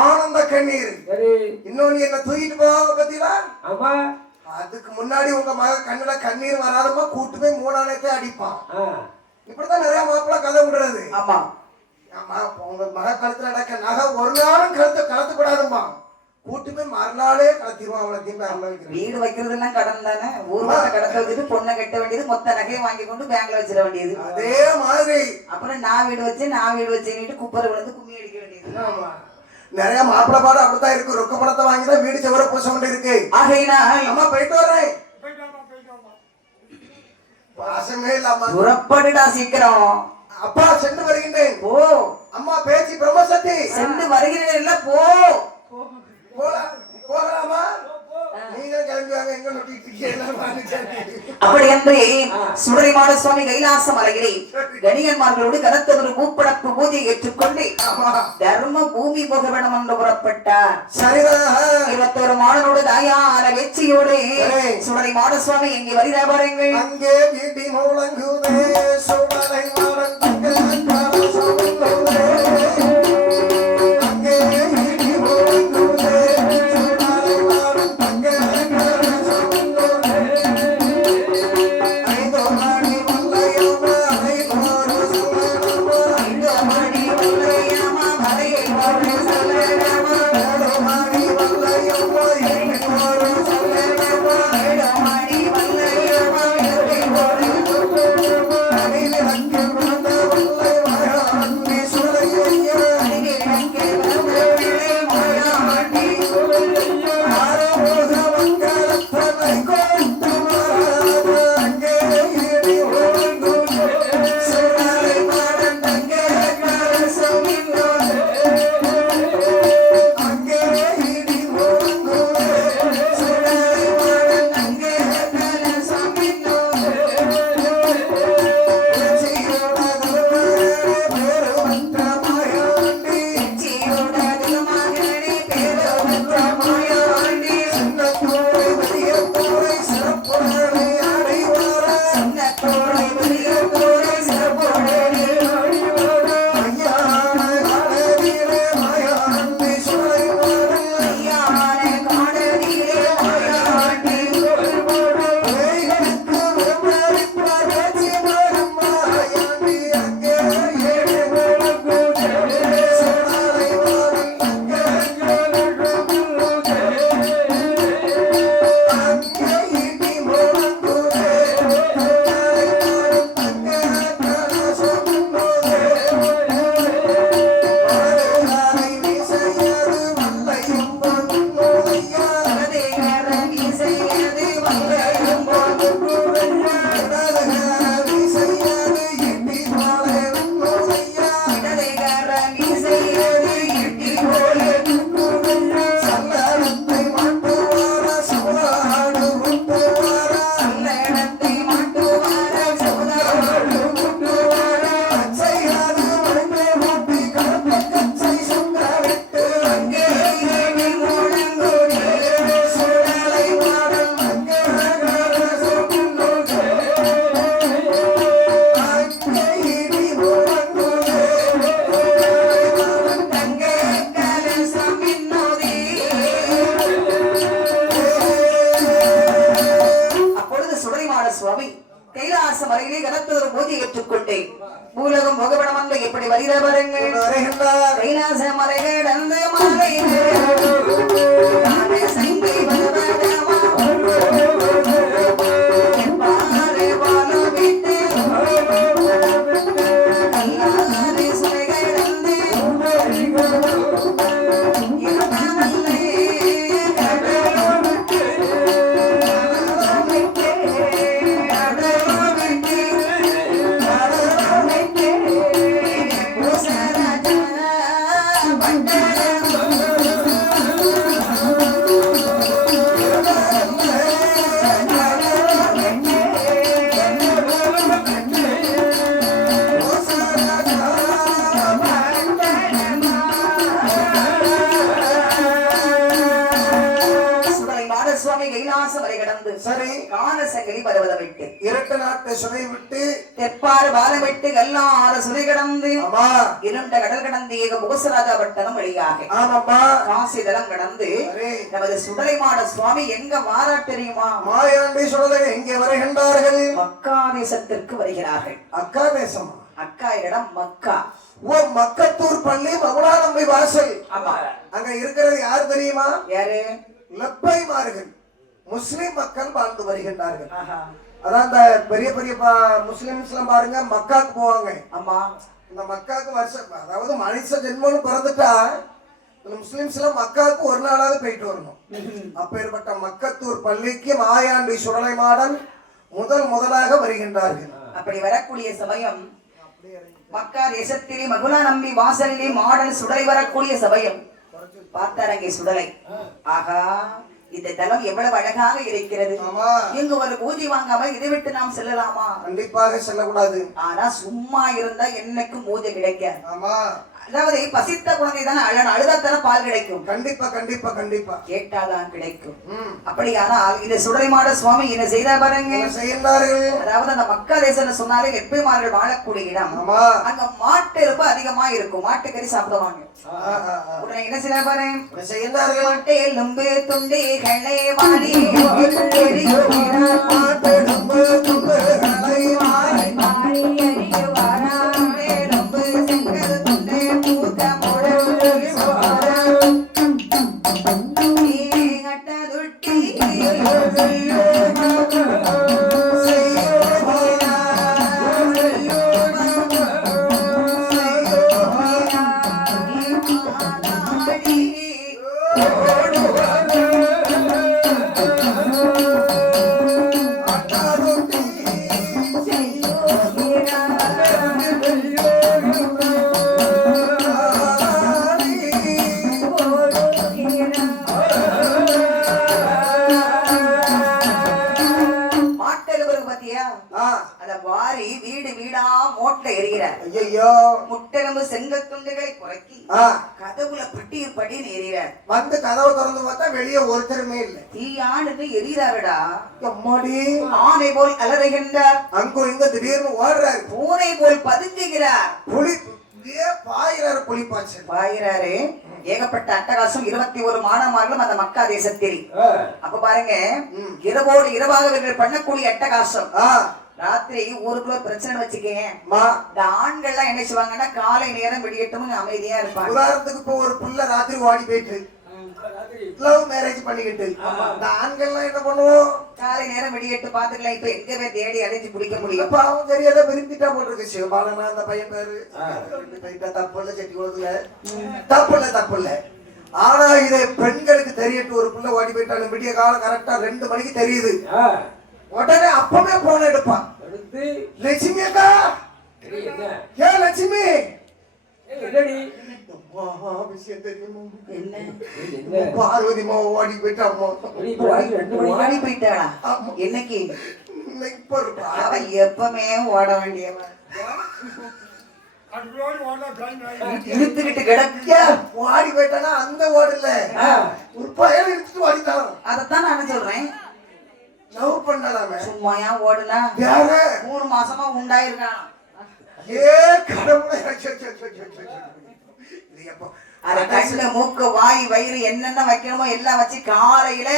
ஆனந்த கண்ணீர், இன்னொன்னு என்ன தூக்கிட்டு போவாங்க பத்தியா. அதுக்கு முன்னாடி உங்க மக கண்ணுல கண்ணீர் வராதமா கூட்டு போய் 3 அடிப்பான். இப்படிதான் நிறைய மாப்பிள்ளை கதை விடுறது. ஆமா, உங்க மக கழுத்துல நடக்க நகை ஒரு நாளும் கலத்து கூடாதுமா, கூட்டு போய் மறுநாளே கலத்திடுவான். அவ்வளவு வீடு வைக்கிறது எல்லாம் கடன் தானே. ஊர்வலத்தை கடத்த வச்சுட்டு பொண்ணை கட்ட வேண்டியது, மொத்த நகையை வாங்கி கொண்டு பேங்க்ல வச்சிட வேண்டியது. அதே மாதிரி அப்புறம் நான் வீடு வச்சேன்னு குப்பரை விழுந்து கும்மி அடிக்க வேண்டியது. நிறைய மாப்பிள்ளை பாடம் அப்படித்தான் இருக்கு. ரொக்க பணத்தை வாங்கிதான் வீடு செவர பூச கொண்டு இருக்கு. ஆகையினால் அம்மா போயிட்டு வரேன். பாசமே இல்லாம புறப்படுடா சீக்கிரம். அப்பா சென்று வருகின்றேன். போ. அம்மா பேச்சு பிரம்மசக்தி. சென்று வருகிறேன் இல்ல, போ. போகலாமா? நீங்க கிளம்பிவாங்க. எங்க நோட்டிட்டு அப்படி என்று சுடலைமாட சுவாமி கைலாச மலையிலே கணியன்மார்களோடு கனத்தவர் பூப்படப்பு பூஜை ஏற்றுக்கொண்டு தர்ம பூமி போக வேண்டும் என்று புறப்பட்டார். 21 மாடனோடு தாயான வெற்றியோடு சுடலைமாட சுவாமி எங்கே வருகிறா பாருங்கள். அங்கே வீட்டி மூலங்குதே சுடலை மாடன் Thank you. மலையிலே கனத்ததொரு பூஜை ஏற்றுக்கொண்டேன் பூலகம் முகப்படம் வந்து எப்படி வருகிற பாருங்கள் வருகின்றார் கைலாச மலை கடந்து மலையிலே நானே சங்கை வருவதமா பாறை வாழ விட்டு கல்லாரே சுமை கடந்து இருமலை சுவாமி கைலாச வரை கடந்து சரி காணசங்கரி பருவதம் விட்டு இரட்டு நாட்டை சுனை விட்டு தெற்பாறு பாலம் விட்டு கல்லார சுனை கடந்து ஆமா இருண்ட கடல் கடந்து ஏக முகசராஜா பட்டணம் வழியாக ஆமாப்பா காசி தலம் கடந்து சரி நமது சுடலைமாட சுவாமி எங்க வாரா தெரியுமா மாயாண்டி சுடலை எங்கே வருகின்றார்கள் மக்கா தேசத்திற்கு வருகிறார்கள் அக்கா தேசமா அக்கா இடம் மக்கா ஓ மக்கத்தூர் பள்ளி மகுடானம்பை வாசல் ஆமா அங்க இருக்கிறது யார் தெரியுமா யாரு லப்பைமார்கள் முஸ்லிம் மக்கள் வாழ்ந்து வருகின்றார்கள் ஆஹா. அதான் இந்த பெரிய பெரிய முஸ்லிம்ஸ் எல்லாம் பாருங்க மக்காக்கு போவாங்க ஆமா இந்த மக்காக்கு வருஷம் அதாவது மனுஷ ஜென்மம்னு பிறந்துட்டா இந்த முஸ்லிம்ஸ் எல்லாம் மக்காவுக்கு ஒரு நாளாவது போயிட்டு வரணும் அப்பேற்பட்ட மக்கத்தூர் பள்ளிக்கு மாயாண்டி சுடலை மாடன் முதலாக வருகின்றார்கள் அப்படி வரக்கூடிய சமயம் மக்கா தேசத்திலே மகுலா நம்பி வாசலிலே மாடல் சுடலை வரக்கூடிய சமயம் பார்த்தார் அங்கே சுடலை ஆகா இந்த தலம் எவ்வளவு அழகாக இருக்கிறது ஆமா இங்கு ஒரு பூஜை வாங்காமல் இதை விட்டு நாம் செல்லலாமா கண்டிப்பாக செல்லக்கூடாது ஆனா சும்மா இருந்தா என்னைக்கும் பூஜை கிடைக்காது ஆமா அதாவது பசித்த குழந்தை தானே அழணும் அழுதாத்தான பால் கிடைக்கும் கண்டிப்பா கண்டிப்பா கண்டிப்பா கேட்டாதான் கிடைக்கும் ம் அப்படியானால் இந்த சுடலைமாட சுவாமி என்ன செய்தா பாருங்க என்ன செய்கின்றார்கள் அதாவது அந்த மக்கா தேசம் சொன்னாலே எப்பமார்கள் வாழக்கூடிய இடம் ஆமா அங்க மாட்டு ரொம்ப அதிகமா இருக்கும் மாட்டுக்கறி சாப்பிடுவாங்க உடனே என்ன செய்ய பாரு என்ன செய்கின்றார்கள் மாட்டு எலும்பு துண்டிகளை வாரி மாட்டு எலும்பு துண்டுகளை வாரி வாரி அறிவாரா எலும்பு செங்கல் துண்டை பூத்த முழு கட்டதுட்டி வாரி வீடு வீடா மோட்ல எரிகிறார் ஐயோ முட்டெலும்பு செங்கல் துண்டுகளை குறைக்கி கதவுல பட்டியல் படின்னு எரிகிறார் வந்து கதவை திறந்து பார்த்தா வெளியே ஒருத்தருமே இல்லை தீயானது எரிகிறாருடா அம்மாடி ஆனை போல் அலறுகின்றார் அங்கும் இங்க திடீர்னு ஓடுறாரு பூனை போல் பதுங்குகிறார் புலி பாயிறாரு புலி பாய்ச்சல் பாயிறாரு ஏகப்பட்ட அட்டகாசம் 21 மாணவர்களும் அந்த மக்கா தேசத்தில் அப்ப பாருங்க இரவோடு இரவாக இவர்கள் பண்ணக்கூடிய அட்டகாசம் ராத்திரி ஊருக்குள்ள பிரச்சனை வச்சுக்கேன் இந்த ஆண்கள்லாம் என்ன செய்வாங்கன்னா காலை நேரம் விடியட்டும் அமைதியா இருப்பாங்க உதாரணத்துக்கு இப்போ ஒரு புள்ள ராத்திரி ஓடி போயிட்டு லவ் மேரேஜ் பண்ணிக்கிட்டு இந்த ஆண்கள்லாம் என்ன பண்ணுவோம் காலை நேரம் விடியட்டு பாத்துக்கலாம் இப்ப எங்க போய் தேடி அடைஞ்சு பிடிக்க முடியும் பாவம் தெரியாத விரும்பிட்டா போட்டிருக்கு சிவபாலனா அந்த பையன் பேரு தப்பு இல்ல செட்டி கொடுக்கல தப்பு இல்ல ஆனா இதை பெண்களுக்கு தெரியட்டு ஒரு புள்ள ஓடி போயிட்டாலும் விடிய காலம் கரெக்டா 2 மணிக்கு தெரியுது உடனே அப்பவே போன் எடுப்பான் லட்சுமி அக்கா ஏ லட்சுமி விஷயம் தெரியுமா பார்வதி ஓடி போயிட்டாளா என்னைக்கு அவ எப்பவுமே ஓட வேண்டியவன் இழுத்துக்கிட்டு கிடக்க ஓடி போயிட்டானா அந்த ஓடல ஒரு பையன் இழுத்துட்டு ஓடிட்டான் அதத்தான் நான் சொல்றேன் லவ் பண்ணலாமே சும்மா ஏன் ஓடுனா யாரு 3 மாசமா உண்டாயிருக்கான் ஏ கடவுளே அத கண்ணு மூக்கு வாய் வயிறு என்னென்ன வைக்கணுமோ எல்லாம் வச்சு காலையில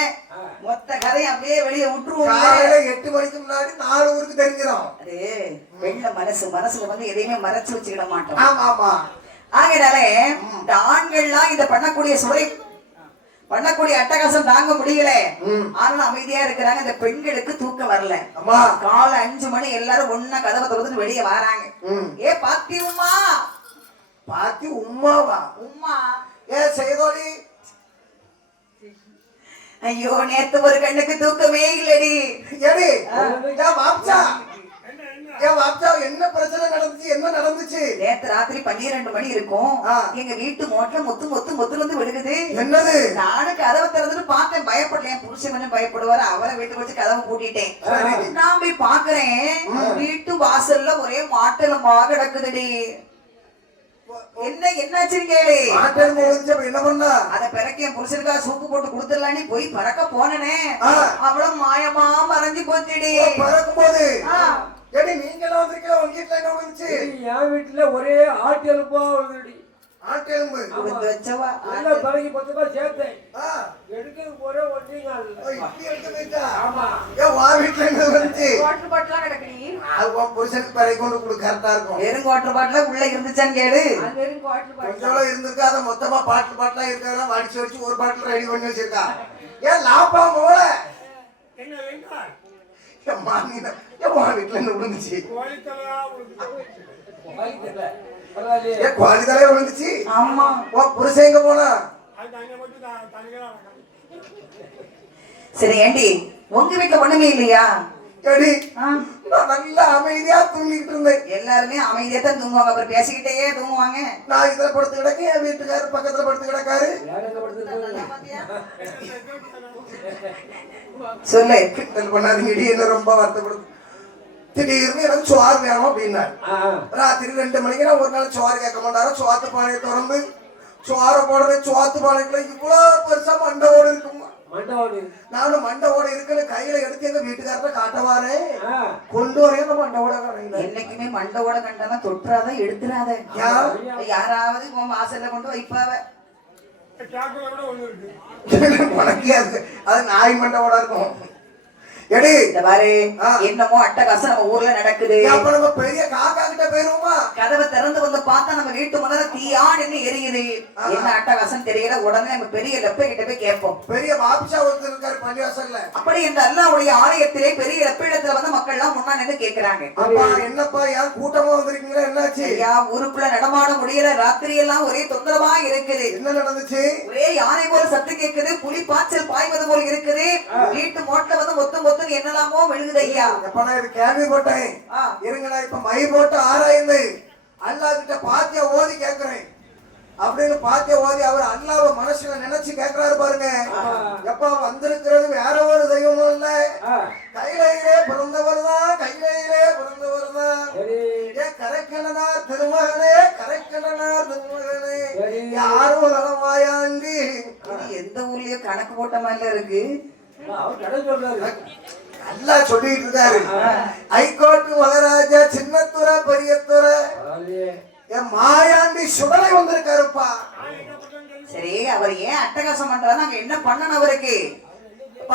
மொத்த கதையை அப்படியே வெளியே விட்டுருவோம். காலையில 8 மணிக்கு முன்னாடி 4 ஊருக்கு தெரிஞ்சிடும். அது வெள்ள மனசுல வந்து எதையுமே மறைச்சு வச்சுக்கிட மாட்டோம். ஆமா ஆமா. ஆகையாலே இந்த ஆண்கள்லாம் இத பண்ணக்கூடிய அட்டகாசம் தாங்க முடியல. ஆனாலும் அமைதியா இருக்கிறாங்க. இந்த பெண்களுக்கு தூக்கம் வரல. காலை 5 மணி எல்லாரும் ஒன்னா கதவை திறந்து வெளியே வராங்க. ஏ பாத்தி உம்மா, பாத்தி உம்மாவா? உம்மா ஏ செய்தோடி, ஐயோ நேத்து ஒரு கண்ணுக்கு தூக்கமே இல்லடி. ஏடி ஏன் வாப்சா, ஏன் வாப்சா என்ன பிரச்சனை நடந்துச்சு? என்ன நடந்துச்சு? நேத்து ராத்திரி 12 மணி இருக்கும். எங்க வீட்டு மோட்டர் மொத்து வந்து விழுகுது. என்னது? நானும் கதவை திறந்துட்டு பார்த்தேன். பயப்படல. என் புருஷன் கொஞ்சம் பயப்படுவாரு. அவரை வீட்டுக்கு வச்சு கதவை பூட்டிட்டேன். நான் போய் பாக்குறேன், வீட்டு வாசல்ல ஒரே மாட்டலமா கிடக்குதுடி. என்னாச்சுன்னு கேளு. என்ன பண்ணா? அத பிறக்க என் புருஷனுக்காக சூப்பு போட்டு கொடுத்துடலான்னு போய் பறக்க போனனே, அவளும் மாயமா மறைஞ்சு போச்சுடி. பறக்கும் போது ஏடி நீங்க எல்லாம் வந்திருக்கீங்க? உங்க வீட்டுல என்ன விழுந்துச்சு? என் வீட்டுல ஒரே ஆட்டு எலும்பா விழுந்துடி. ஆட்டு எலும்பு கொடுத்து வச்சவா எல்லாம் பிறகு 10 ரூபாய் சேர்த்தேன். எடுக்க ஒரே ஒட்டிங்க. இப்படி எடுத்து போயிட்டா? ஆமா. ஏன் வா வீட்டுல என்ன விழுந்துச்சு? வாட்டர் பாட்டிலாம் கிடக்குடி. அது உன் புருஷனுக்கு பிறகு கொண்டு கொடு, கரெக்டா இருக்கும். வெறும் வாட்டர் பாட்டில உள்ள இருந்துச்சான்னு கேளு. கொஞ்சம் இருந்திருக்கா? அதை மொத்தமா பாட்டிலா இருக்கா? வடிச்சு வச்சு ஒரு பாட்டில் ரெடி பண்ணி வச்சிருக்கா. ஏன் லாப்பா போல வீட்டுல என்ன விழுந்துச்சு? கோழி தலையா விழுந்துச்சு. ஆமா. புருஷன் எங்க போனா? சரி ஏண்டி உங்க வீட்டுல ஒண்ணுமே இல்லையா? ஏடி நான் நல்லா அமைதியா தூங்கிட்டு இருந்தேன். எல்லாருமே அமைதியா தான் தூங்குவாங்க. அப்புறம் பேசிக்கிட்டே தூங்குவாங்க. நான் இதுல படுத்து கிடக்கு, என் வீட்டுக்காரு பக்கத்துல படுத்து கிடக்காரு. சொல்லு. கிண்டல் பண்ணாதீங்கடி, என்ன ரொம்ப வருத்தப்படுது. திடீர்னு எனக்கு சோறு வேணும் அப்படின்னாரு. ராத்திரி 2 மணிக்கு நான் ஒரு நாள் சோறு கேட்க மாட்டாரு. சோத்து பானையை திறந்து சோறை போடுறேன். சோத்து பானைக்குள்ள இவ்வளவு பெருசா மண்டவோடு இருக்குமா? நானும் மண்டவோட இருக்குன்னு கையில எடுத்து எங்க வீட்டுக்காரத்தை காட்டவாரே கொண்டு வரேன். மண்டவோட என்னைக்குமே மண்டவோட கண்டாலும் தொட்டுறாத எடுத்துறாத. யாராவது வாசல்ல கொண்டு வைப்பாவ. அது நாய் மண்டவோட இருக்கும். எடி பாரு என்னமோ அட்டகாசம் நம்ம ஊர்ல நடக்குது. அப்ப நம்ம பெரிய காக்கா கிட்ட போயிருவோமா? கதவை திறந்து வந்து பார்த்தா நம்ம வீட்டு முதல்ல தீயான்னு எரியுது. என்ன அட்டகாசம் தெரியல. உடனே நம்ம பெரிய லெப்ப கிட்ட போய் கேட்போம். பெரிய பாபிஷா ஒருத்தர் இருக்காரு பள்ளிவாசல்ல. அப்படி இந்த அல்லாஹ்வுடைய ஆலயத்திலே பெரிய லெப்பிடத்துல வந்து மக்கள் எல்லாம் முன்னா நின்று கேக்குறாங்க, அப்பா என்னப்பா ஏன் கூட்டமா வந்திருக்கீங்களா? என்னாச்சு? ஐயா ஊருக்குள்ள நடமாட முடியல. ராத்திரி எல்லாம் ஒரே தொந்தரவா இருக்குது. என்ன நடந்துச்சு? ஒரே யானை போல சத்து கேக்குது. புலி பாய்ச்சல் பாய்வது போல இருக்குது. வீட்டு மோட்ல வந்து மொத்தம் என்னலாமோ விழுகுது. ஐயா எப்ப நான் இது கேள்வி போட்டேன். இருங்கடா இப்ப மை போட்டு ஆராய்ந்து அல்லாஹ் கிட்ட பாத்தியா ஓதி கேட்கிறேன் அப்படின்னு பாத்தியா ஓதி அவர் அல்லாஹ்வை மனசுல நினைச்சு கேட்கிறாரு பாருங்க. எப்ப வந்திருக்கிறது வேற ஒரு தெய்வமும் இல்ல, கையிலே பிறந்தவர் தான். கையிலே பிறந்தவர் தான். ஏ கரைக்கணனா திருமகனே, கரைக்கணனா திருமகனே, யாரும் நலமாயாண்டி. எந்த ஊர்லயோ கணக்கு போட்ட மாதிரில இருக்கு. நல்லா சொல்லிட்டு இருக்காரு. ஹைகோர்ட் மகாராஜா சின்னத்துறை பெரியத்துறை என் மாயாண்டி சுடலை வந்திருக்காருப்பா. சரி அவர் ஏன் அட்டகாசம் பண்றாரு? நாங்க என்ன பண்ணணும் அவருக்கு?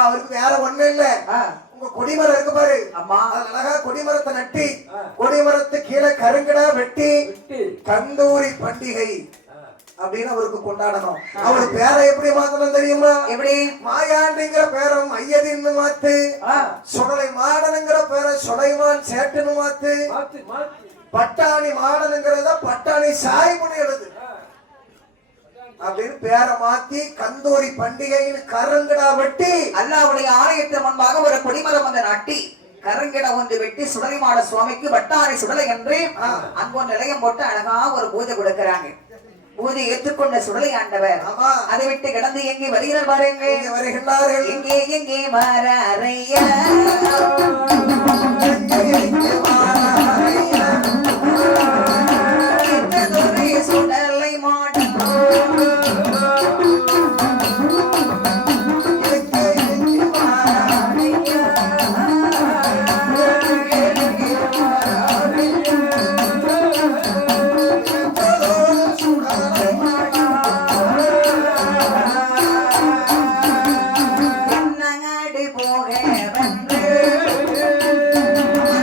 அவருக்கு வேற ஒண்ணு இல்ல. உங்க கொடிமரம் இருக்கு பாரு. ஆமா. அழகா கொடிமரத்தை நட்டி கொடிமரத்து கீழே கருங்கடா வெட்டி கந்தூரி பண்டிகை அப்படின்னு அவருக்கு கொண்டாடணும். அவரு பேரை எப்படி மாத்தணும் தெரியுமா? எப்படி? மாயாண்டிங்கிற பேரை மையதின்னு மாத்து, சுடலை மாடனுங்கிற பேரை சுடைமான் சேட்டுன்னு மாத்து, பட்டாணி மாடனுங்கிறத பட்டாணி சாய்மணி எழுது அப்படின்னு பேரை மாத்தி கந்தூரி பண்டிகைன்னு கருங்கடா வெட்டி அல்லாஹ்வுடைய ஆலயத்தின் முன்பாக ஒரு கொடிமரம் வந்து நாட்டி கருங்கிட ஒன்று வெட்டி சுடலைமாட சுவாமிக்கு வட்டாரை சுடலை என்று அங்க ஒரு நிலையம் போட்டு அழகா ஒரு பூஜை கொடுக்கிறாங்க. பூஜை ஏற்றுக்கொண்ட சுடலை ஆண்டவர் அதை விட்டு கிடந்து எங்கே வருகிறார் பாருங்க. வருகிறார்கள். எங்கே எங்கே வரையா சுடலை மாட போக வந்து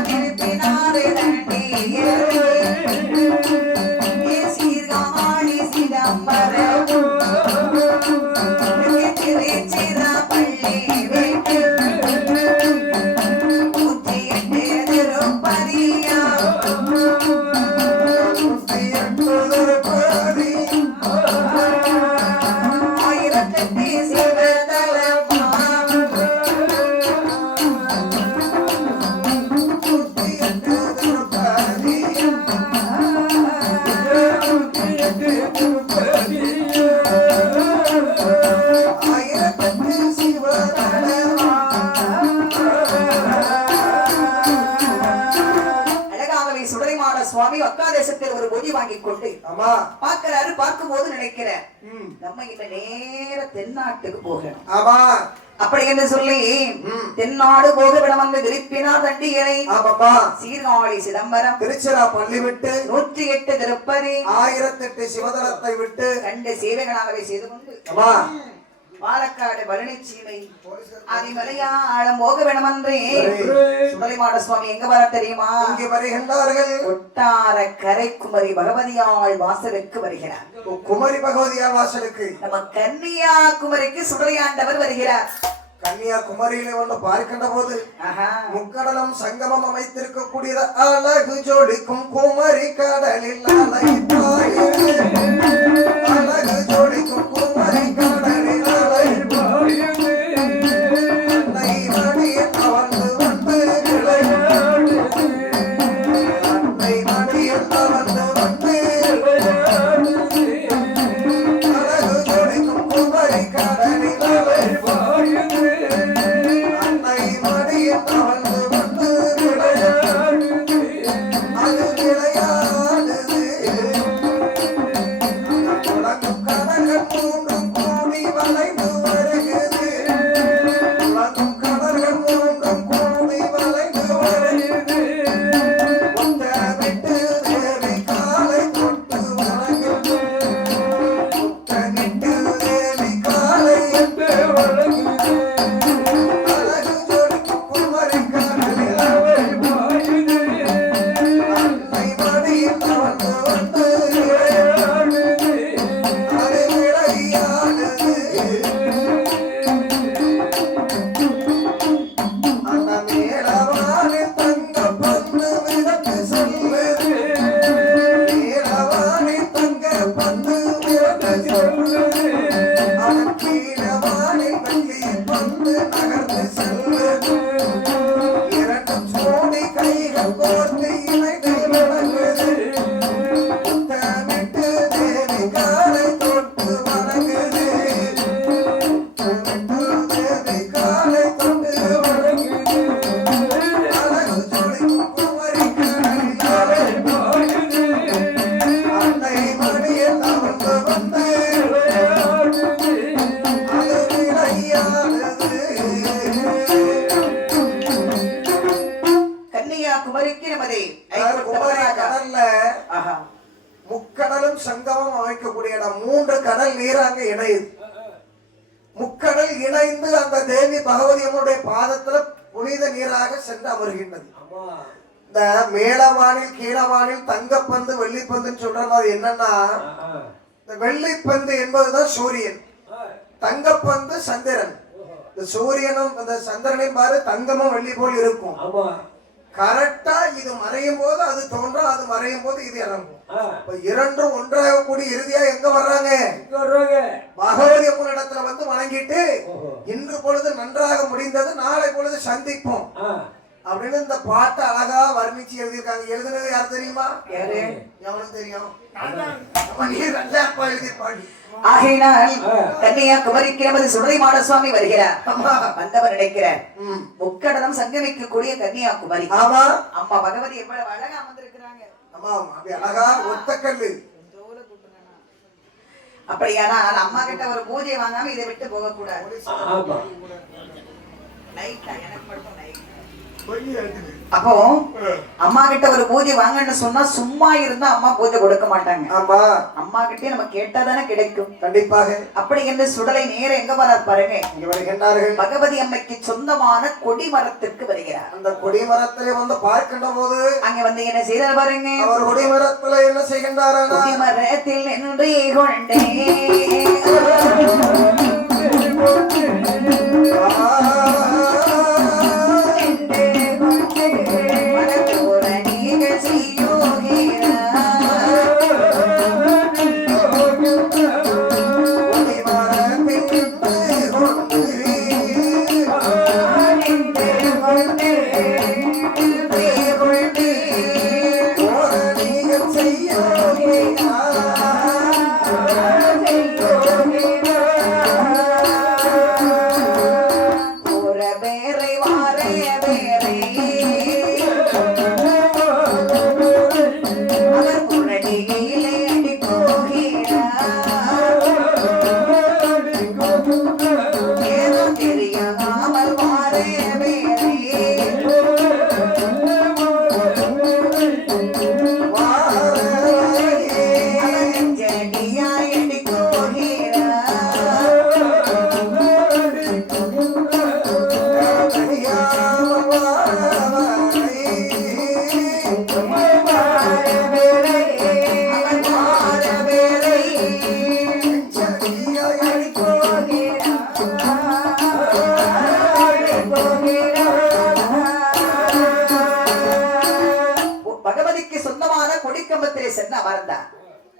திருப்பினாரு தண்டியே சீர்காழி சிதம்பரம் திருச்சிராப்பள்ளி வீட்டு 108 திருப்பதியா சுவாமி வக்காதேசத்தில் ஒரு பொதி வாங்கி கொண்டு பாக்குறாரு. பார்க்கும் போது நினைக்கிறேன் நம்ம இந்த நேர தென்னாட்டுக்கு போகணும். ஆமா அப்படி என்று சொல்லி தென்னாடு போக விடம் வந்து திருப்பினார் தண்டிகளை சீர்காழி சிதம்பரம் திருச்சிராப்பள்ளி விட்டு 108 திருப்பதி 1008 சிவதலத்தை விட்டு 2 சேவைகளாகவே செய்து கொண்டு பாலக்காடு பழனிச்சீமை அதிமலையாளம் போக வேணுமன்றே சுடலைமாட சுவாமி எங்க வர தெரியுமா? இங்கே வருகின்றார்கள். ஒட்டார கரை குமரி பகவதியாள் வாசலுக்கு வருகிறார். குமரி பகவதியாள் வாசலுக்கு நம்ம கன்னியாகுமரிக்கு சுடலையாண்டவர் வருகிறார். கன்னியாகுமரியில வந்து பார்க்கின்ற போது முக்கடலும் சங்கமம் அமைத்திருக்கக்கூடிய அழகு ஜோடிக்கும் குமரி கடலில் அழகு ஜோடிக்கும் குமரி கடலில் முக்கடலும் சங்கமம் அமைக்கக்கூடிய இடம். 3 கடல் நீர் அங்க இணையுது. முக்கடல் இணைந்து அந்த தேவி பகவதி அம்மனுடைய பாதத்துல புனித நீராக சென்று அமர்கின்றது. இந்த மேலவானில் கீழவானில் தங்கப்பந்து வெள்ளிப்பந்துன்னு சொல்றது அது என்னன்னா, இந்த வெள்ளிப்பந்து என்பதுதான் சூரியன், தங்கப்பந்து சந்திரன். இந்த சூரியனும் இந்த சந்திரனையும் பாரு தங்கமும் வெள்ளி போல் இருக்கும். கரெக்டா இது மறையும் போது அது தோன்றும், அது மறையும் போது இது இறங்கும். இரண்டும் ஒன்றாக கூடி இறுதியா எங்க வர்றாங்க? பகவதி அம்மன் இடத்துல வந்து வணங்கிட்டு இன்று பொழுது நன்றாக முடிந்தது, நாளை பொழுது சந்திப்போம் அப்படின்னு இந்த பாட்டை அழகா வர்ணிச்சு எழுதியிருக்காங்க. எழுதுனது யார் தெரியுமா? எவனுக்கு தெரியும்? எழுதியிருப்பாங்க. ஆகையினால் கன்னியாகுமரிக்கு நமது சுடலைமாட சுவாமி வருகிறார். வந்தவர் நினைக்கிறார் முக்கடலம் சங்கமிக்கக்கூடிய கன்னியாகுமரி. ஆமா, அம்மா பகவதி எவ்வளவு அழகா அமர்ந்திருக்கிறாங்க. ஆமா, அப்படி அழகா ஒத்தக்கல்லு. அப்படியானா அம்மா கிட்ட ஒரு பூஜை வாங்காம இதை விட்டு போக கூடாது. எனக்கு மட்டும் அப்போ அம்மா கிட்ட ஒரு பூஜை வாங்கன்னு சொன்னா சும்மா இருந்தா அம்மா பூஜை கொடுக்க மாட்டாங்க. ஆமா, அம்மா கிட்டே நம்ம கேட்டாதானே கிடைக்கும். கண்டிப்பாக. அப்படி என்று சுடலை நேரம் எங்க வரார் பாருங்க. இங்க வருகின்றார்கள். பகவதி அம்மைக்கு சொந்தமான கொடி மரத்திற்கு வருகிறார். அந்த கொடி மரத்திலே வந்து பார்க்கின்ற போது அங்க வந்து என்ன செய்யறார் பாருங்க. அவர் கொடி மரத்துல என்ன செய்கின்றார்? கொடி மரத்தில் நின்று கொண்டே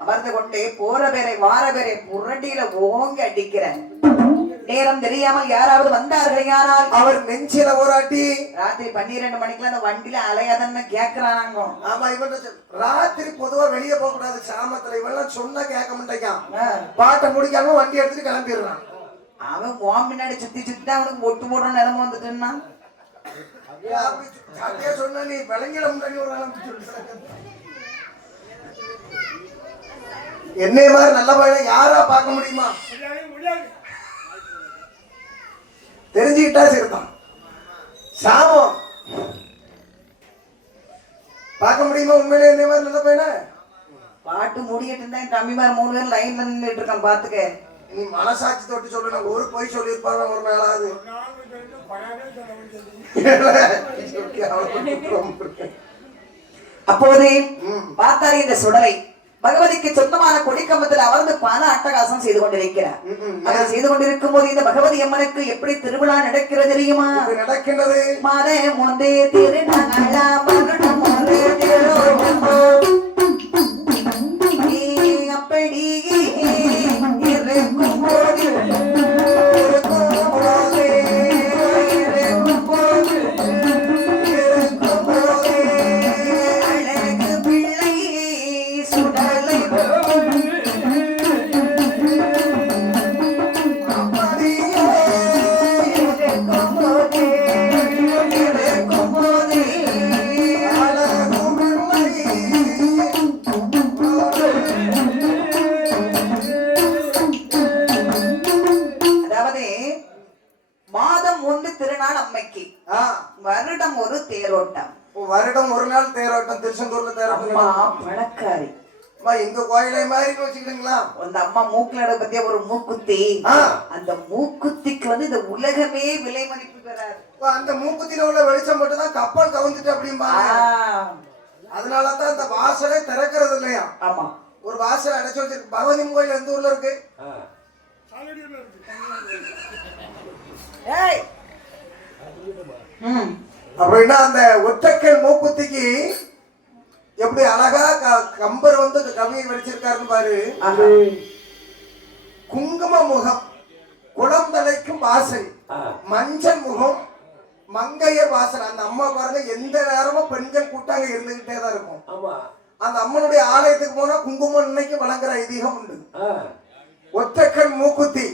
அமர்ந்து கொண்டே போற பேரை வார பேரை முரண்டியில ஓங்க அடிக்கிறேன். நேரம் தெரியாமல் யாராவது வந்தார்கள். யாரால் அவர் நெஞ்சில ஓராட்டி ராத்திரி 12 மணிக்குள்ள அந்த வண்டியில அலையாதன்னு கேக்குறாங்க. ஆமா, இவன் ராத்திரி பொதுவா வெளியே போக கூடாது. சாமத்துல இவெல்லாம் சொன்னா கேட்க மாட்டேங்கான். பாட்டை முடிக்காம வண்டி எடுத்துட்டு கிளம்பிடுறான். அவன் உன் பின்னாடி சுத்தி சுத்தி அவனுக்கு ஒட்டு போடுற நிலைமை வந்துட்டுன்னா சொன்ன நீ விளங்கிட முன்னாடி ஒரு என்னைய மாதிரி நல்ல பையன் யாரா பார்க்க முடியுமா? தெரிஞ்சுக்கிட்டா சரிதான். சாமம் பார்க்க முடியுமா? உண்மையிலே என்னைய மாதிரி நல்ல பையன பாட்டு முடிக்கிட்டு இருந்தா தம்பி மாதிரி 3 பேர் லைன்ல நின்றுட்டு இருக்கான். பாத்துக்க, நீ மனசாட்சி தொட்டு சொல்லு. நான் ஒரு பொய் சொல்லியிருப்பாங்க ஒரு நாளாவது. அப்போது பார்த்தாரு இந்த சுடலை பகவதிக்கு சொந்தமான கொடிக்கம்பத்தில் அமர்ந்து பல அட்டகாசம் செய்து கொண்டிருக்கிறார். அதை செய்து கொண்டிருக்கும் போது இந்த பகவதி அம்மனுக்கு எப்படி திருவிழா நடக்கிறது தெரியுமா? நடக்கின்றது. மாதே மோந்தே திருநாளா மகுடம் மோந்தே திருநாளா அப்படி இருக்கும் போது வருடம் ஒரு தேரோட்டம். வருடம் ஒரு நாள் தேரோட்டம். திருச்செந்தூர்ல தேரோட்டம். பணக்காரி எங்க கோயிலை மாதிரி வச்சுக்கிட்டீங்களா? அந்த அம்மா மூக்குல பத்திய ஒரு மூக்குத்தி. அந்த மூக்குத்திக்கு வந்து இந்த உலகமே விலை மதிப்பு பெறாது. அந்த மூக்குத்தில உள்ள வெளிச்சம் மட்டும் தான் கப்பல் கவுந்துட்டு அப்படிம்பாங்க. அதனாலதான் அந்த வாசலை திறக்கிறது இல்லையா? ஆமா, ஒரு வாசலை அடைச்சு வச்சிருக்கு. பகவதி கோயில் எந்த ஊர்ல இருக்கு? அப்படின்னா அந்த ஒற்றைக்கல் மூக்குத்திக்கு எப்படி அழகா கம்பர் வந்து கவியை வடிச்சிருக்காருன்னு பாரு. குங்கும முகம், குளந்தலைக்கும் வாசல், மஞ்சள் முகம், மங்கையர் வாசல். அந்த அம்மா பாருங்க, எந்த நேரமும் பெண்கள் கூட்டாங்க இருந்துகிட்டே தான் இருக்கும். அந்த அம்மனுடைய ஆலயத்துக்கு போனா குங்குமம் இன்னைக்கு வழங்குற ஐதீகம் உண்டு. ஒற்றைக்கல் மூக்குத்தி.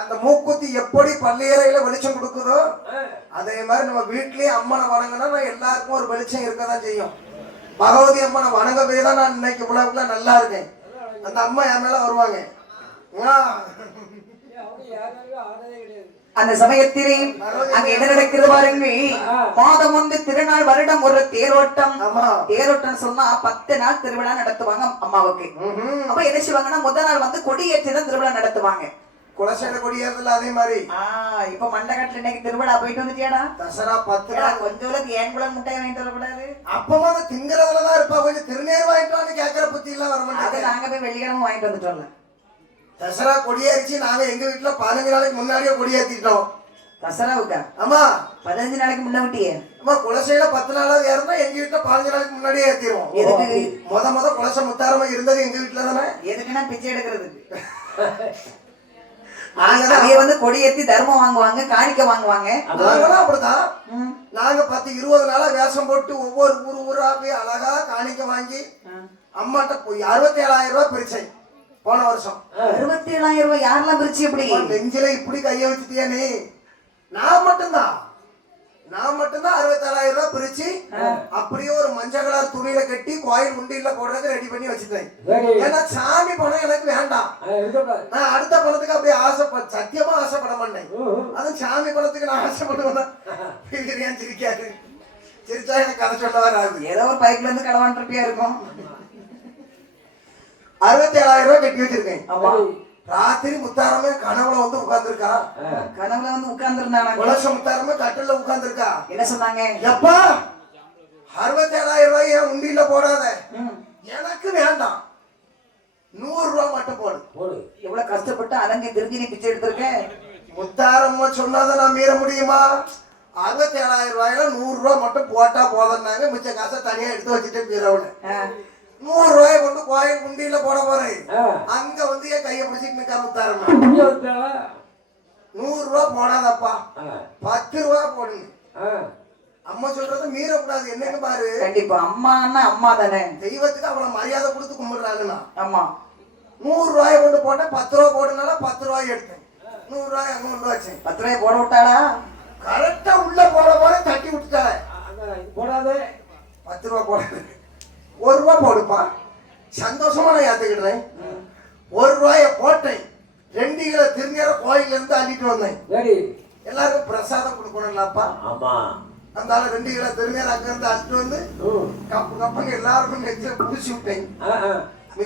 அந்த மூக்குத்தி எப்படி பள்ளியறையில வெளிச்சம் கொடுக்குதோ அதே மாதிரி நம்ம வீட்லயே அம்மனை வணங்கினா எல்லாருக்கும் ஒரு வெளிச்சம் இருக்கதான் செய்யும். பகவதி அம்மனை வணங்கவே தான் நான் இன்னைக்கு உலகத்துல நல்லா இருக்கேன். அந்த அம்மா என் மேல வருவாங்க. அந்த சமயத்திலே அங்க என்ன நடக்கிறது பாருங்க. மாதம் வந்து திருநாள், வருடம் ஒரு தேரோட்டம். தேரோட்டம் சொன்னா 10 நாள் திருவிழா நடத்துவாங்க அம்மாவுக்கு. அப்ப என்ன செய்வாங்கன்னா முதல் நாள் வந்து கொடியேற்றி தான் திருவிழா நடத்துவாங்க. குலசேர கொடியேறதுல அதே மாதிரி. இப்ப மண்டகட்டுல இன்னைக்கு திருவிழா போயிட்டு வந்துட்டியாடா? தசரா 10 நாள் கொஞ்சம் ஏன் கூட முட்டையை வாங்கிட்டு வரக்கூடாது? அப்பமா திங்கிறதுலதான் இருப்பா. கொஞ்சம் திருநேர் வாங்கிட்டு கேட்கற புத்தி எல்லாம் வர அது மாட்டாங்க. நாங்க போய் வெள்ளிக்கிழமை வாங்கிட்டு வந்துட்டோம்ல. தசரா கொடியேறிச்சு. நாங்க எங்க வீட்டுல 15 நாளைக்கு முன்னாடியே கொடியேற்றிட்டோம். தசராவுக்கா? ஆமா 15 நாளைக்கு முன்ன விட்டியே. ஆமா குலசையில 10 நாளாவது ஏறினா எங்க வீட்டுல 15 நாளைக்கு முன்னாடியே ஏத்திடுவோம். எதுக்கு? முத குலசை முத்தாரமா இருந்தது எங்க வீட்டுல தானே. எதுக்குன்னா பிச்சை எடுக்கிறதுக்கு. அவைய வந்து கொடியேத்தி தர்மம் வாங்குவாங்க, காணிக்க வாங்குவாங்க. நாங்களும் அப்படிதான். நாங்க 10-20 நாளா வேஷம் போட்டு ஒவ்வொரு ஊரா போய் அழகா காணிக்க வாங்கி அம்மாட்ட போய் 67,000 ரூபாய் பிரிச்சேன் போன வருஷம். 67,000 ரூபாய் யாரெல்லாம் பிரிச்சு? எப்படி நெஞ்சில இப்படி கைய வச்சுட்டியா நீ? நான் மட்டும்தான் 67,000 ரூபாய் பிரிச்சு அப்படியே ஒரு மஞ்சள் கலர் துணியில கட்டி கோயில் உண்டியில போடுறதுக்கு ரெடி பண்ணி வச்சுட்டேன். ஏன்னா சாமி பணம் எனக்கு வேண்டாம். நான் அடுத்த பணத்துக்கு அப்படியே சத்தியமா ஆசைப்பட மாட்டேன். அதுவும் சாமி பணத்துக்கு நான் ஆசைப்படுவேன். சிரிக்காது. சிரிச்சா எனக்கு கதை சொல்ல வராது. ஏதோ ஒரு பைப்ல இருந்து கடவான் இருப்பியா இருக்கும். 67,000 ரூபாய் கட்டி வச்சிருக்கேன். ஆமா. ராத்திரி முத்தாரமே கனவுல வந்து உட்கார்ந்துருக்கா. கனவுல வந்து உட்கார்ந்துருந்தாங்க. குலச முத்தாரமே கட்டில உட்கார்ந்துருக்கா. என்ன சொன்னாங்க? எப்பா 67,000 ரூபாய் என் உண்டியில போடாத, எனக்கு வேண்டாம், 100 ரூபாய் மட்டும் போடு. எவ்வளவு கஷ்டப்பட்டு அலங்கி திருஞ்சி நீ பிச்சை எடுத்திருக்க. முத்தாரம்மா சொன்னாதான் நான் மீற முடியுமா? 67,000 ரூபாயில 100 ரூபாய் மட்டும் போட்டா போதுன்னாங்க. மிச்ச காசை தனியா எடுத்து வச்சுட்டு மீறவுல 100 ரூபாய் கொண்டு கோயில் குண்டியில போட போறேன். அங்க வந்து என் கையை பிடிச்சிட்டு நிக்கா முத்தாரம்மா. 100 ரூபாய் போடாதப்பா, 10 ரூபாய் போடுங்க. அம்மா சொல்றது மீறக்கூடாது. என்னன்னு பாரு. கண்டிப்பா அம்மான்னா அம்மா தானே. தெய்வத்துக்கு அவ்வளவு மரியாதை கொடுத்து கும்பிடுறாங்கன்னா. ஆமா. 100 ரூபாய் கொண்டு போட்டா 10 ரூபாய் போடுனால 10 ரூபாய் எடுத்தேன். 100 ரூபாய் அங்க கொண்டு வச்சேன். 10 ரூபாய் போட விட்டாளா? கரெக்டா உள்ள போட போற தட்டி விட்டுட்டாளே. போடாதே. 10 ரூபாய் போட 1 ரூபாய் போடுப்பா. சந்தோஷமா நான் ஏத்துக்கிட்டேன். 1 ரூபாய போட்டேன். 2 கிலோ திருநீர கோயில இருந்து அள்ளிட்டு வந்தேன். எல்லாருக்கும் பிரசாதம் கொடுக்கணும்லப்பா. ஆமா. அந்த 2 கிலோ திருநீர் அங்க இருந்து அள்ளிட்டு வந்து கப்பு கப்பங்க எல்லாருக்கும் நெத்தில பூசி விட்டேன்.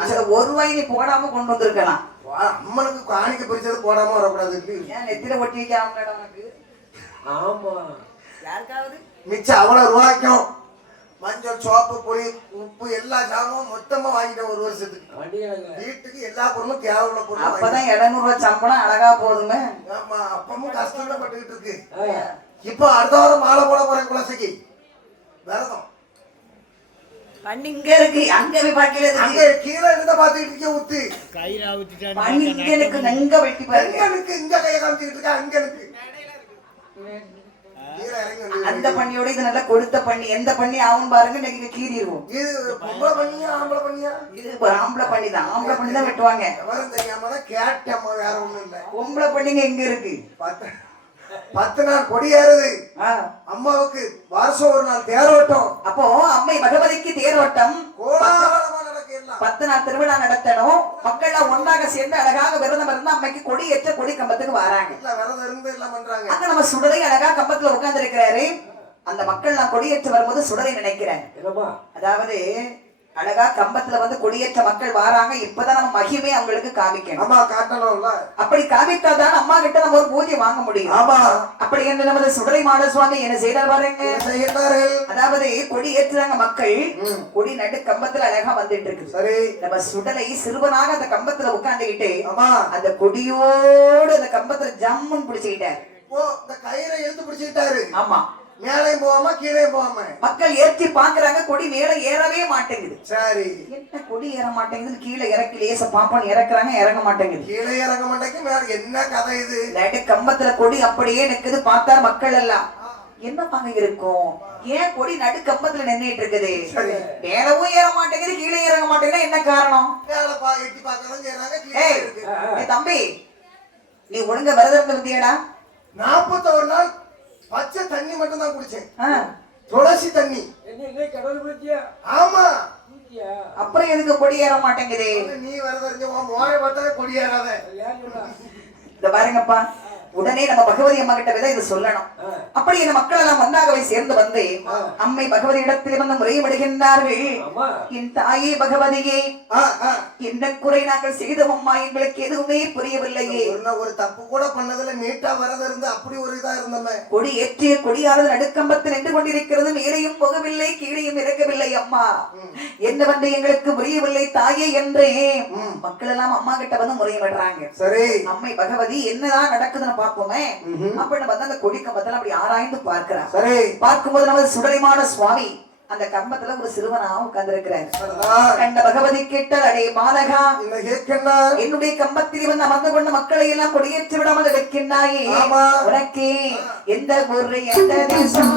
அந்த 1 ரூபாய் நீ போடாம கொண்டு வந்திருக்கலாம். அம்மனுக்கு காணிக்க பிரிச்சது போடாம வரக்கூடாது. ஏன் நெத்தில ஒட்டி வைக்காம உனக்கு? ஆமா. யாருக்காவது மிச்சம் அவ்வளவு ரூபாய்க்கும் மஞ்சள், சோப்பு, பொடி, உப்பு எல்லா சாமானும் மொத்தமா வாங்கிட்டேன் 1 வருஷத்துக்கு. வீட்டுக்கு எல்லா பொருளும் தேவையுள்ள பொருள். அப்பதான் 700 ரூபாய் சம்பளம் அழகா போதுமே. ஆமா, அப்பமும் கஷ்டப்பட்டுக்கிட்டு இருக்கு. இப்ப அடுத்த வாரம் மாலை போட போறேன் குலசைக்கு. விரதம் பண்ணி இங்க இருக்கு. அங்க போய் பாக்கல. அங்க கீழே இருந்த பாத்துக்கிட்டு இருக்க ஊத்து பண்ணி இங்க எனக்கு நங்க வெட்டி பாருங்க. இங்க கையை காமிச்சுக்கிட்டு இருக்கா. அங்க இருக்கு. அந்த பண்ணியோட இது நல்லா கொடுத்த பண்ணி. எந்த பண்ணி ஆகும் பாருங்க. இன்னைக்கு கீறிடுவோம். இது பொம்பளை பண்ணியா ஆம்பளை பண்ணியா? இது ஆம்பளை பண்ணி தான். ஆம்பளை பண்ணி தான் வெட்டுவாங்க. விவரம் தெரியாம தான் கேட்டம்மா, வேற ஒண்ணும் இல்ல. பொம்பளை பண்ணிங்க எங்க இருக்கு? 10 நாள் கொடியேறுது அம்மாவுக்கு. வருஷம் 1 நாள் தேரோட்டம். அப்போ அம்மை பகவதிக்கு தேரோட்டம் கோலாகலமா நடக்கலாம். 10 நாள் திருவிழா நடத்தணும். மக்கள் ஒன்றாக சேர்ந்து அழகாக விரதம் இருந்து அம்மைக்கு கொடி ஏற்ற கொடி கம்பத்துக்கு வராங்க. இல்ல விரதம் இருந்து எல்லாம் பண்றாங்க. அங்க நம்ம சுடரை அழகா கம்பத்துல உட்கார்ந்து இருக்கிறாரு. அந்த மக்கள் நான் கொடியேற்ற வரும்போது சுடரை நினைக்கிறேன். அதாவது அழகா கம்பத்துல வந்து கொடியேற்ற மக்கள் வராங்க. இப்பதான் நம்ம மகிமை அவங்களுக்கு காமிக்கணும். ஆமா, காட்டணும்ல. அப்படி காமித்தாதான் அம்மா கிட்ட நம்ம ஒரு பூஜை வாங்க முடியும். ஆமா. அப்படி என்று நமது சுடரை மாட சுவாமி என்ன செய்யறாரு பாருங்க. அதாவது கொடி ஏற்றுறாங்க மக்கள். கொடி நடு கம்பத்துல அழகா வந்துட்டு இருக்கு. சரி. நம்ம சுடலை சிறுவனாக அந்த கம்பத்துல உட்கார்ந்துகிட்டு ஆமா அந்த கொடியோடு அந்த கம்பத்துல ஜம்முன்னு பிடிச்சுக்கிட்டாரு. இந்த கயிறை இழுத்து பிடிச்சுக்கிட்டாரு. ஆமா. மேலே போகாம கீழே போகாம மக்கள் ஏற்றி பாக்குறாங்க. கொடி மேல ஏறவே மாட்டேங்குது. சரி. என்ன கொடி ஏற மாட்டேங்குது? கீழே இறக்கி லேச பாப்பான்னு இறக்குறாங்க, இறங்க மாட்டேங்குது. கீழே இறங்க மாட்டேங்குது. மேல என்ன கதை இது? நடு கம்பத்துல கொடி அப்படியே நிக்குது. பார்த்தா மக்கள் எல்லாம் என்ன பாங்க இருக்கும்? ஏன் கொடி நடு கம்பத்துல நின்னுட்டு இருக்குது? மேலவும் ஏற மாட்டேங்குது, கீழே இறங்க மாட்டேங்குது. என்ன காரணம்? தம்பி, நீ ஒழுங்கா விரதம் இருந்தியடா? 41 நாள் பச்சை தண்ணி மட்டும் தான் குடிச்சேன். துளசி தண்ணி. ஆமா. அப்புறம் எதுக்கு கொடி ஏற மாட்டேங்குது? நீ விரதம் மோய பார்த்தாலே கொடி ஏறாத. இந்த பாருங்கப்பா, உடனே நம்ம பகவதி அம்மா கிட்ட விதை இது சொல்லணும். அப்படி இந்த மக்கள் எல்லாம் ஒன்றாகவே சேர்ந்து வந்து அம்மை பகவதி இடத்தில் வந்து முறையிடுகின்றார்கள். என் தாயே பகவதியே, என்ன குறை நாங்கள் செய்தோம் அம்மா, எங்களுக்கு எதுவுமே புரியவில்லையே. ஒரு தப்பு கூட பண்ணதுல நீட்டா வரது இருந்து அப்படி ஒரு இதா இருந்தோமே. கொடி ஏற்றிய கொடியானது நடுக்கம்பத்தில் நின்று கொண்டிருக்கிறது, மேலையும் போகவில்லை கீழையும் இறக்கவில்லை அம்மா, என்ன வந்து எங்களுக்கு புரியவில்லை தாயே என்று மக்கள் எல்லாம் அம்மா கிட்ட வந்து முறையிடுறாங்க. சரி அம்மை பகவதி என்னதான் நடக்குதுன்னு பார்ப்போமே அப்படின்னு வந்து அந்த கொடி கம்பத்துல அப்படி ஆராய்ந்து பார்க்கிறார். சரி பார்க்கும்போது நமது சுடலைமான சுவாமி அந்த கம்பத்துல ஒரு சிறுவனா உட்கார்ந்து இருக்கிறார். கண்ட பகவதி கேட்டால், அடே பாலகா, என்னுடைய கம்பத்தில் வந்து அமர்ந்து கொண்ட மக்களை எல்லாம் கொடியேற்றி விடாமல் இருக்கின்றாயே, உனக்கு எந்த ஊரு எந்த தேசம்,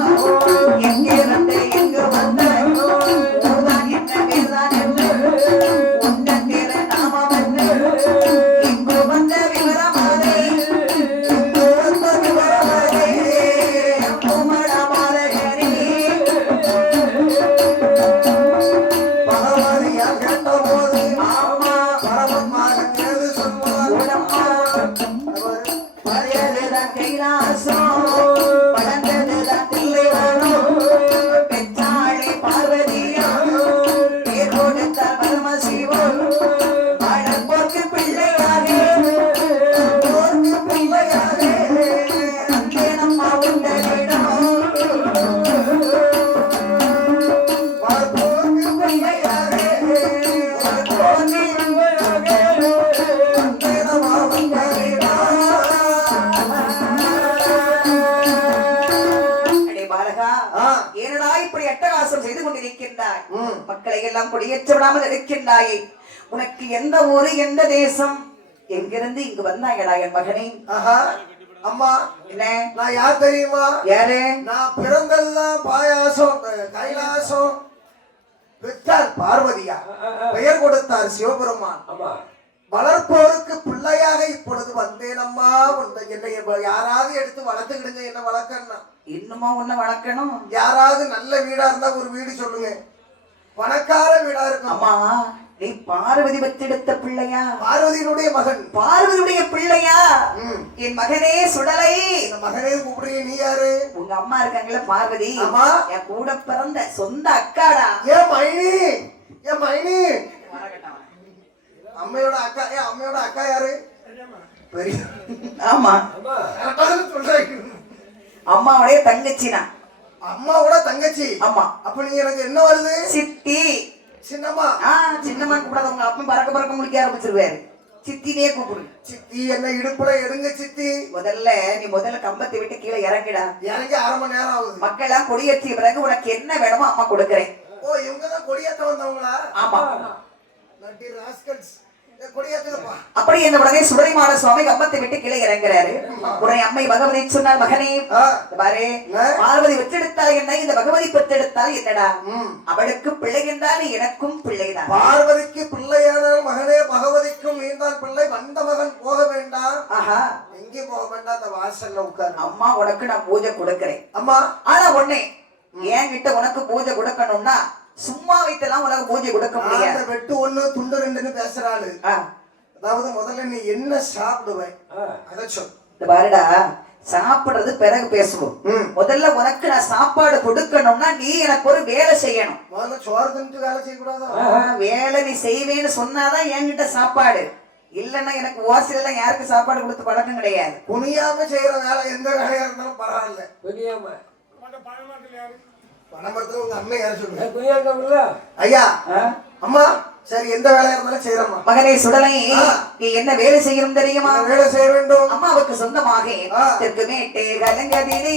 எங்கே வந்து எங்கு வந்த ஊர்தான் என்ன வேறுதான் என்று உன்ன பேர நாமம் என்று இங்கு வந்த விவரமாதே மக்களை எல்லாம் கொடியேற்ற விடாமல் இருக்கின்றாயே, உனக்கு எந்த ஊரு எந்த தேசம், எங்கிருந்து இங்கு வந்தாயடா என் மகனே? அம்மா என்ன நான் யார் தெரியுமா? யாரு? நான் பிறந்தெல்லாம் பாயாசம் கைலாசம் பெற்றார் பார்வதியா, பெயர் கொடுத்தார் சிவபெருமான். வளர்ப்போருக்கு பிள்ளையாக இப்பொழுது வந்தேன் அம்மா. என்னை யாராவது எடுத்து வளர்த்துக்கிடுங்க, என்ன வளர்க்கணும். இன்னுமா உன்ன வளர்க்கணும்? யாராவது நல்ல வீடா இருந்தா ஒரு வீடு சொல்லுங்க, பணக்கார வீடா இருக்கும். அம்மா நீ பார்வதி பெற்றெடுத்த பிள்ளையா? பார்வதியினுடைய மகன். பார்வதியுடைய பிள்ளையா? என் மகனே சுடலை. மகனே கூப்பிடுறீங்க, நீ யாரு? உங்க அம்மா இருக்காங்கல்ல பார்வதி, அம்மா என் கூட பிறந்த சொந்த அக்காடா. ஏன் மைனி, ஏன் மைனி அம்மையோட அக்கா. ஏன் அம்மையோட அக்கா யாரு? பெரிய ஆமா சொல்றேன், அம்மாவுடைய தங்கச்சினா. அம்மாவோட தங்கச்சி. ஆமா. அப்ப நீங்க எனக்கு என்ன வருது? சித்தி. சின்னம்மா. சின்னம்மா கூப்பிடாத, உங்க அப்பா பறக்க பறக்க முடிக்க ஆரம்பிச்சிருவாரு. சித்தினே கூப்பிடு. சித்தி என்ன இடுப்புல எடுங்க சித்தி. முதல்ல கம்பத்தை விட்டு கீழே இறங்கிடா. இறங்கி 1/2 மணி நேரம் ஆகுது. மக்கள் எல்லாம் கொடியேற்றிய பிறகு உனக்கு என்ன வேணுமோ அம்மா கொடுக்கறேன். ஓ இவங்கதான் கொடியேற்ற வந்தவங்களா? ஆமா. நட்டி ராஸ்கல்ஸ் கொடியேற்றுப்பா. அப்படி என்ன உடனே சுடலைமான சுவாமி கம்பத்தை விட்டு கீழே இறங்குறாரு. உடனே அம்மை பகவதி சொன்னார், மகனே பாரு, பார்வதி பெற்றெடுத்தால் என்ன, இந்த பகவதி பெற்றெடுத்தால் என்னடா, அவளுக்கு பிள்ளை என்றால் எனக்கும் பிள்ளைதான். பார்வதிக்கு பிள்ளையானால் மகனே பகவதிக்கும் நீந்தான் பிள்ளை. வந்த மகன் போக வேண்டாம். ஆஹா, எங்கே போக வேண்டாம், அந்த வாசல்ல உட்காரு. அம்மா உனக்கு நான் பூஜை கொடுக்கிறேன். அம்மா ஆனா உடனே என்கிட்ட உனக்கு பூஜை கொடுக்கணும்னா சும்மா வைத்தெல்லாம் உனக்கு பூஜை கொடுக்க முடியாது. வெட்டு 1 துண்டு 2ன்னு பேசுறாளு. அதாவது முதல்ல நீ என்ன சாப்பிடுவே அத சொல். பாருடா, சாப்பிடுறது பிறகு பேசுவோம். முதல்ல உனக்கு நான் சாப்பாடு கொடுக்கணும்னா நீ எனக்கு ஒரு வேலை செய்யணும். முதல்ல சோறு தின்னு வேலை செய்யக்கூடாதா? வேலை நீ செய்வேன்னு சொன்னாதான் என்கிட்ட சாப்பாடு. இல்லன்னா எனக்கு ஓசில யாருக்கு சாப்பாடு கொடுத்து பழக்கம் கிடையாது. குனியாம செய்யற வேலை எந்த வேலையா இருந்தாலும் பரவாயில்ல. குனியாம பணமரத்துல உங்க அம்மா யார சொல்லுங்க. ஐயா அம்மா சரி, எந்த வேலையா இருந்தாலும் செய்யறம்மா. மகனே சுடலை, நீ என்ன வேலை செய்யணும் தெரியுமா? வேலை செய்ய வேண்டும். அம்மாவுக்கு சொந்தமாக தெற்கு மேட்டே கலங்கதிலே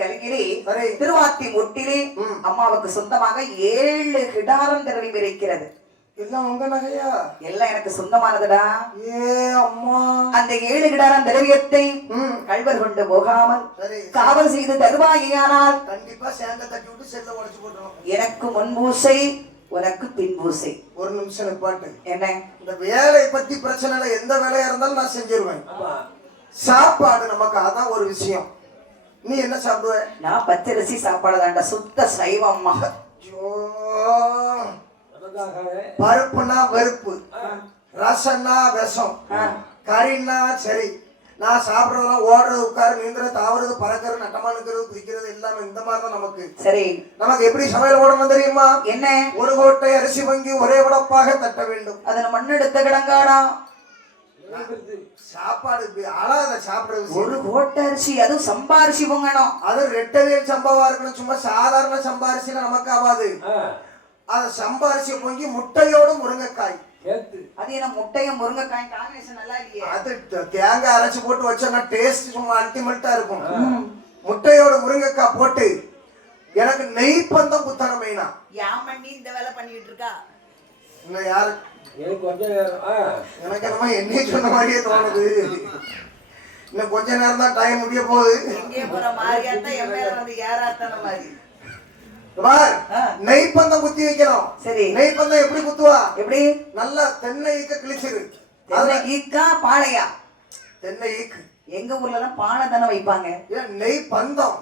கலிங்கிரி சரி. திருவாத்தி முட்டிலே அம்மாவுக்கு சொந்தமாக 7 கிடாரம் திரவியம் இருக்கிறது. எல்லாம் உங்க நகையா? எல்லாம் எனக்கு சொந்தமானதுடா. ஏ அம்மா, அந்த 7 கிடாரம் திரவியத்தை கள்வர் கொண்டு போகாமல் சரி காவல் செய்து தருவாயானால் கண்டிப்பா சேந்த தட்டி விட்டு செல்ல உடைச்சு போட்டுரும். எனக்கு முன்பூசை உனக்கு பின்பூசை. ஒரு நிமிஷம் நிப்பாட்டு. என்ன இந்த வேலை பத்தி பிரச்சனை இல்லை, எந்த வேலையா இருந்தாலும் நான் செஞ்சிருவேன். சாப்பாடு நமக்கு அதான் ஒரு விஷயம். நீ என்ன சாப்பிடுவ? நான் பச்சரிசி சாப்பாடு தாண்டா, சுத்த சைவம்மா. ஐயோ, பருப்புனா வெறுப்பு, ரசம்னா விஷம், கறின்னா சரி. நான் சாப்பிடறதெல்லாம் ஓடுறது, உட்காரு, நீந்துறது, தாவறது, பறக்கிறது, நட்டமா நிற்கிறது, குதிக்கிறது எல்லாமே இந்த மாதிரி தான் நமக்கு. சரி, நமக்கு எப்படி சமையல் ஓடணும் தெரியுமா? என்ன? ஒரு கோட்டை அரிசி வாங்கி ஒரே உடப்பாக தட்ட வேண்டும். அதுல மண்ணெடுத்த கிடங்காடா சாப்பாடு அழாத சாப்பிடுறது. ஒரு கோட்டை அரிசி, அதுவும் சம்பா அரிசி பொங்கணும். அது ரெட்டவேல் சம்பாவா இருக்கணும். சும்மா சாதாரண சம்பா அரிசியில நமக்கு ஆகாது. அத சம்பா அரிசியை பொங்கி முட்டையோடு முருங்கைக்காய். அது என்ன முட்டையும் முருங்கைக்காய் காம்பினேஷன் நல்லா இல்லையே? அது தேங்காய் அரைச்சு போட்டு வச்சோம்னா டேஸ்ட் சும்மா அல்டிமேட்டா இருக்கும். முட்டையோட முருங்கைக்காய் போட்டு எனக்கு நெய் பந்தம் குத்தணும் மெயினா. யாமண்ணி இந்த வேலை பண்ணிட்டு இருக்கா? இன்னும் யாரு? எனக்கு என்னமா என்னைய சொன்ன மாதிரியே தோணுது. இன்னும் கொஞ்ச நேரம் தான் டைம் முடிய போகுது. எங்கே போற மாதிரியாட்டா என் மேல வந்து ஏறாத்தான மாதிரி. நெய் பந்தம் குத்தி வைக்கணும். சரி, நெய் பந்தம் எப்படி குத்துவா? எப்படி? நல்லா தென்னை ஈக்க கிழிச்சிரு. தென்னை ஈக்கா பாளையா? தென்னை ஈக்கு. எங்க ஊர்ல எல்லாம் பானை தானே வைப்பாங்க. நெய் பந்தம்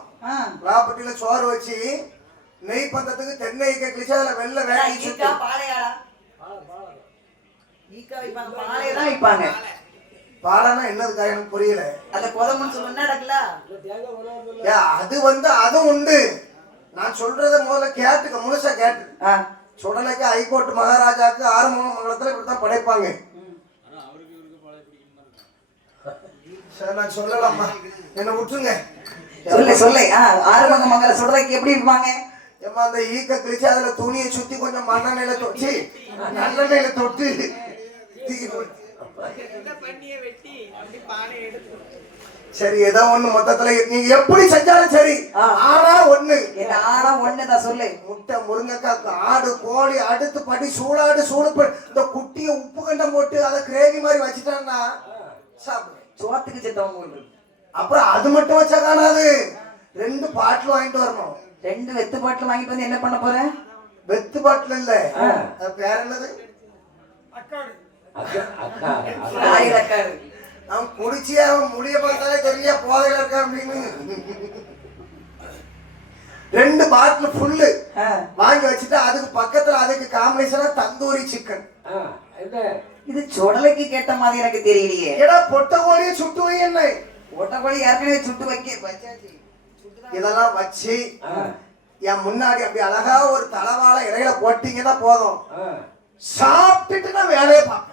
ராப்பட்டியில சோறு வச்சு நெய் பந்தத்துக்கு தென்னை ஈக்க கிழிச்சு அதுல வெள்ளை வேலை ஈக்கா பாளையாடா? ஈக்கா வைப்பாங்க, பாளையதான் வைப்பாங்க. பாலனா என்னதுக்கா எனக்கு புரியல. அத கோதமன்னு சொல்லுன்னா நடக்கல. அது வந்து அதுவும் உண்டு. நான் சொல்றத முதல்ல கேட்டுக்க, முழுசா கேட்டு. சுடலைக்கு ஹைகோர்ட் மகாராஜாக்கு ஆறுமுகமங்கலத்துல இப்படித்தான் படைப்பாங்க. சரி, நான் சொல்லலாமா? என்ன விட்டுருங்க. சொல்லு. ஆறுமுகமங்கல சுடலைக்கு எப்படி இருப்பாங்க? ஏமா அந்த ஈக்க கிழிச்சு அதுல துணியை சுத்தி கொஞ்சம் மண்ணெண்ணெயில தொச்சு நல்லெண்ணெயில தொட்டு சரி, ஏதோ ஒண்ணு மொத்தத்துல நீங்க எப்படி செஞ்சாலும் சரி. ஆனா ஒண்ணுதான் சொல்லு. முட்டை, முருங்கைக்காய், ஆடு, கோழி, அடுத்து படி சூடாடு சூடு இந்த குட்டிய உப்பு கண்டம் போட்டு அதை கிரேவி மாதிரி வச்சுட்டான்னா சாப்பிடுவேன். சோத்துக்கு சித்தவங்க. அப்புறம் அது மட்டும் வச்சா காணாது, 2 பாட்டில் வாங்கிட்டு வரணும். 2 வெத்து பாட்டில் வாங்கிட்டு வந்து என்ன பண்ண போற? வெத்து பாட்டில் இல்ல, பேர் என்னது? அவன் குடிச்சு அவன் முடிய பார்த்தாலே தெரியல போதையில இருக்க அப்படின்னு 2 பாட்டில் ஃபுல்லு வாங்கி வச்சுட்டு அதுக்கு பக்கத்துல அதுக்கு காம்பினேஷனா தந்தூரி சிக்கன். இது சுடலைக்கு கேட்ட மாதிரி எனக்கு தெரியலையே. ஏடா பொட்ட கோழியை சுட்டு வை. என்ன பொட்ட கோழி ஏற்கனவே சுட்டு வைக்க இதெல்லாம் வச்சு என் முன்னாடி அப்படி அழகா ஒரு தலவாழை இலையில போட்டீங்கன்னா போதும், சாப்பிட்டுட்டு நான் வேலையை பார்ப்பேன்.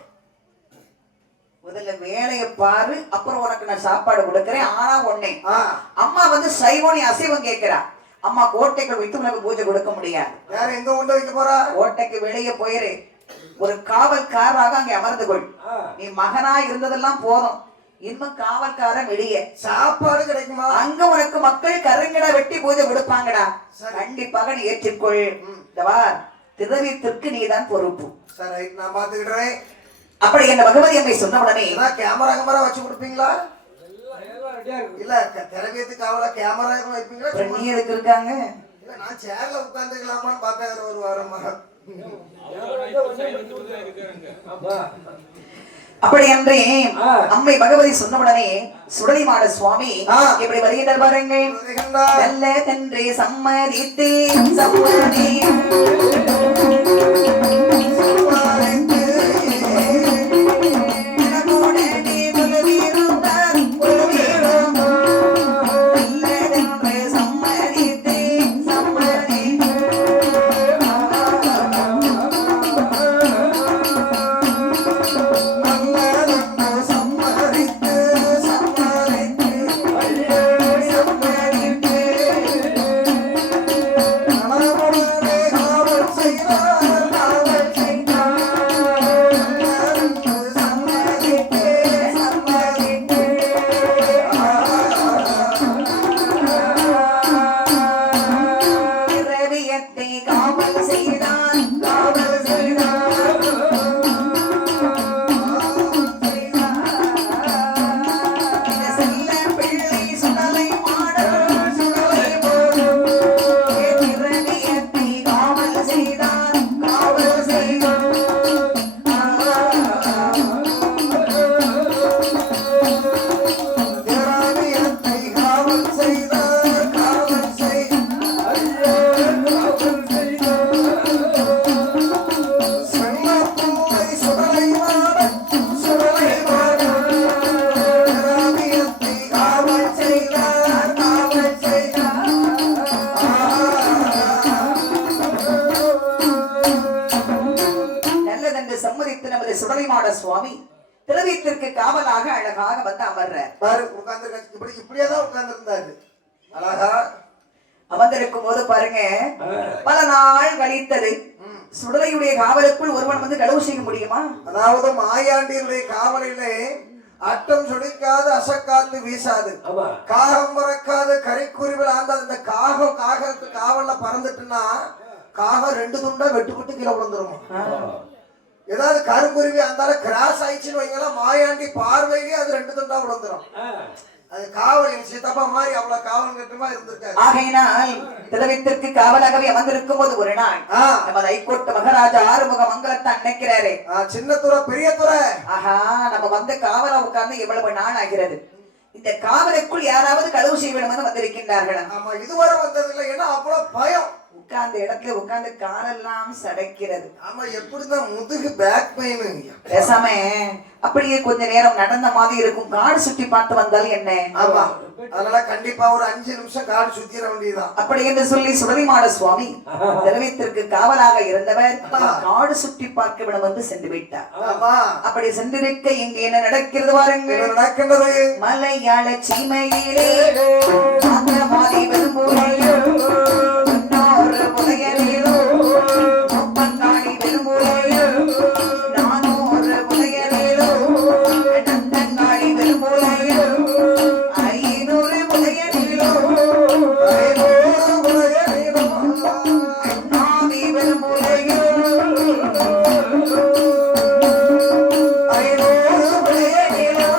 முதல்ல வேலையை பாரு, அப்புறம் உனக்கு நான் சாப்பாடு கொடுக்கறேன். ஆனா ஒண்ணே, அம்மா வந்து சைவம், நீ அசைவம் கேட்கிறா. அம்மா கோட்டைக்கு விட்டு உனக்கு பூஜை கொடுக்க முடியாது. வேற எங்க கொண்டு வைக்க போறா? கோட்டைக்கு வெளியே போயிரு, ஒரு காவல்காரராக அங்கே அமர்ந்து கொள். நீ மகனா இருந்ததெல்லாம் போதும், இன்னும் காவல்காரன் வெளியே. சாப்பாடு கிடைக்குமா? அங்க உனக்கு மக்கள் கருங்கடா வெட்டி பூஜை கொடுப்பாங்கடா. கண்டிப்பாக நீ ஏற்றுக்கொள். திரவியத்திற்கு நீதான் பொறுப்பு. சரி, நான் பாத்துக்கிட்டேன். அப்படி என்ன பகவதி அம்மை சொன்ன உடனே கேமரா வச்சு கொடுப்பீங்களா? இல்ல திரவியத்துக்கு அவ்வளோ கேமரா வைப்பீங்களா? நீ எதுக்கு இருக்காங்க? இல்ல நான் சேர்ல உட்காந்துக்கலாமான்னு பார்த்தேன் ஒரு வாரமா. அப்படி அன்றே அம்மை பகவதி சொன்னவுடனே சுடலைமாட சுவாமி இப்படி வருகின்றார் பாருங்கள். நல்ல தன்றே சம்மதித்தே சம்மதி தெருவத்திற்கு காவலாக அழகாக வந்து அமர்ற பாரு உட்கார்ந்து இப்படியேதான் உட்கார்ந்து இருந்தாரு அழகா அமர்ந்திருக்கும் போது பாருங்க பல நாள் கழித்தது. சுடலையுடைய காவலுக்குள் ஒருவன் வந்து களவு செய்ய முடியுமா? அதாவது மாயாண்டியுடைய காவலிலே அட்டம் சுடிக்காது அசக்காத்து வீசாது காகம் பறக்காது கரைக்குருவில் ஆந்த இந்த காகத்து காவல்ல பறந்துட்டுன்னா காகம் 2 துண்டா வெட்டுப்பட்டு கீழே விழுந்துருமா. ஏதாவது கருங்குருவி அந்த கிராஸ் ஆயிடுச்சுன்னு வைங்களா மாயாண்டி பார்வையிலே அது 2 துண்டா விழுந்துரும். அது காவல் என் சித்தப்பா மாதிரி அவ்வளவு காவல் கட்டுமா இருந்திருக்காரு. ஆகையினால் திரவித்திற்கு காவலாகவே அமர்ந்திருக்கும் போது ஒரு நாள் நமது ஐகோர்ட் மகாராஜா ஆறுமுக மங்களத்தை அன்னைக்கிறாரு. சின்ன துறை பெரிய துறை. ஆஹா, நம்ம வந்து காவலா உட்கார்ந்து எவ்வளவு நாள் ஆகிறது. இந்த காவலுக்குள் யாராவது களவு செய்ய வேண்டும் என்று வந்திருக்கின்றார்கள். ஆமா, இதுவரை வந்ததில்லை. ஏன்னா அவ்வளவு பயம். உட்கார்ந்த இடத்துல உட்கார்ந்து காலெல்லாம் சடைக்கிறது. ஆமா, எப்படிதான் முதுகு பேக் பெயின். பேசாம அப்படியே கொஞ்ச நேரம் நடந்த மாதிரி இருக்கும். காடு சுற்றி பார்த்து வந்தால் என்ன? ஆமா, அதனால கண்டிப்பா ஒரு 5 நிமிஷம் காடு சுத்திர வேண்டியதுதான். அப்படி என்று சொல்லி சுடலைமாட சுவாமி திரவியத்திற்கு காவலாக இருந்தவர் காடு சுற்றி பார்க்க விடம் வந்து சென்று விட்டார். ஆமா, அப்படி சென்றிருக்க இங்க என்ன நடக்கிறது பாருங்க. நடக்கின்றது மலையாள சீமையிலே மாந்திரவாதி வெறும்பூரையோ இன்னொரு புதையலிலோ ஒப்பங்காளி வெறும்பூரையோ நானூறு புதையலிலோ நந்தங்காளி வெறும்பூரையோ 500 புதையலிலோ 500 புதையலிலோ நாவி வெறும்பூரையோ 500 புதையலிலோ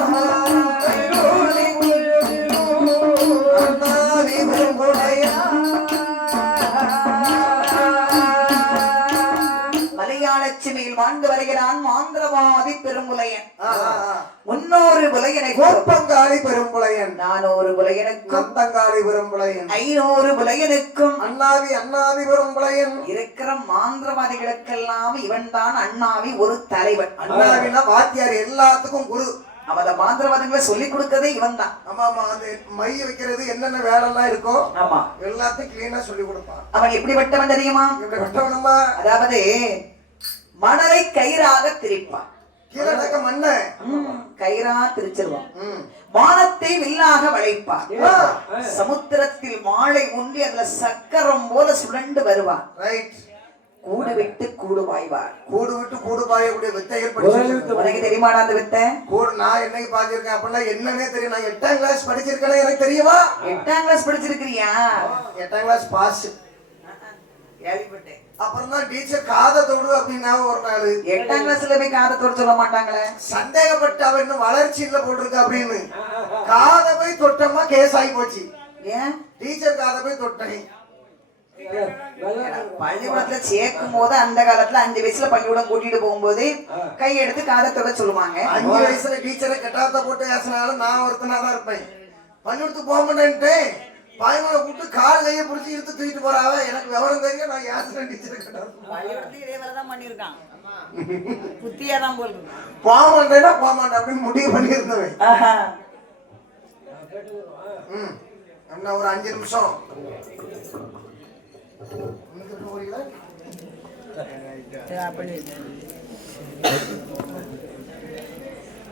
மலையாளச்சிமையில் வாழ்ந்து வருகிறான் மாந்திரவாதி பெரும்புலையன். 300 புலையனை கோப்பங்காளி பெரும்புலையன், 400 புலையனுக்கும் நந்தங்காளி பெரும்புலையன், 500 புலையனுக்கும் அண்ணாவி பெரும்புலையன். இருக்கிற மாந்திரவாதிகளுக்கெல்லாம் இவன் தான் அண்ணாவி ஒரு தலைவன். அண்ணாவினா வாத்தியார், எல்லாத்துக்கும் குரு. அவத மாந்திரவாதங்களை சொல்லி கொடுக்கறதே இவன் தான். ஆமா ஆமா, அந்த மை வைக்கிறது என்னென்ன வேலை எல்லாம் இருக்கோ ஆமா எல்லாத்தையும் கிளீனா சொல்லி கொடுப்பான். அவன் எப்படிப்பட்டவன் தெரியுமா? எப்படிப்பட்டவனுமா? அதாவது மணலை கயிறாக திரிப்பான். கீழே தக்க மண்ணை கயிறா திரிச்சிருவான். வானத்தை வில்லாக வளைப்பான். சமுத்திரத்தில் மாலை ஊன்றி அதுல சக்கரம் போல சுழண்டு வருவான். ரைட். கூடு விட்டு கூடு பாய்வார். கூடு விட்டு கூடு பாயக்கூடிய வித்தைகள் படிச்சிருக்கேன். உனக்கு தெரியுமாடா அந்த வித்தை? கூடு நான் என்னைக்கு பாத்திருக்கேன் அப்படிலாம் என்னன்னே தெரியும். நான் 8ஆம் கிளாஸ் படிச்சிருக்கேன். எனக்கு தெரியுமா? 8ஆம் கிளாஸ் படிச்சிருக்கிறியா? 8ஆம் கிளாஸ் பாஸ். கேள்விப்பட்டேன். அப்புறம் தான் டீச்சர் காதை தொடு அப்படின்னா ஒரு நாள் 8ஆம் கிளாஸ்ல போய் காதை தொட சொல்ல மாட்டாங்களே. சந்தேகப்பட்டு அவ இன்னும் வளர்ச்சி இல்ல போட்டிருக்க அப்படின்னு காதை போய் தொட்டமா கேஸ் ஆகி போச்சு. ஏன்? டீச்சர் காதை போய் தொட்டேன். பள்ளிக்கூடத்துல சேர்க்கும் போது அந்த காலத்துல 5 வயசுல பள்ளிக்கூடம் கூட்டிட்டு போகும்போது கை எடுத்து காதை தொட சொல்லுவாங்க. 5 வயசுல டீச்சரை கெட்டாத்த போட்டு ஏசினாலும் நான் ஒருத்தனாதான் இருப்பேன். பள்ளிக்கூடத்துக்கு போக மாட்டேன்ட்டு பாயமலை கூப்பிட்டு கால் கையை பிடிச்சி இழுத்து தூக்கிட்டு போறாவ. எனக்கு விவரம் தெரியும். நான் ஏசினேன் டீச்சரை போக மாட்டேன்னா போக மாட்டேன் அப்படின்னு முடிவு பண்ணியிருந்தவன். என்ன ஒரு 5 நிமிஷம்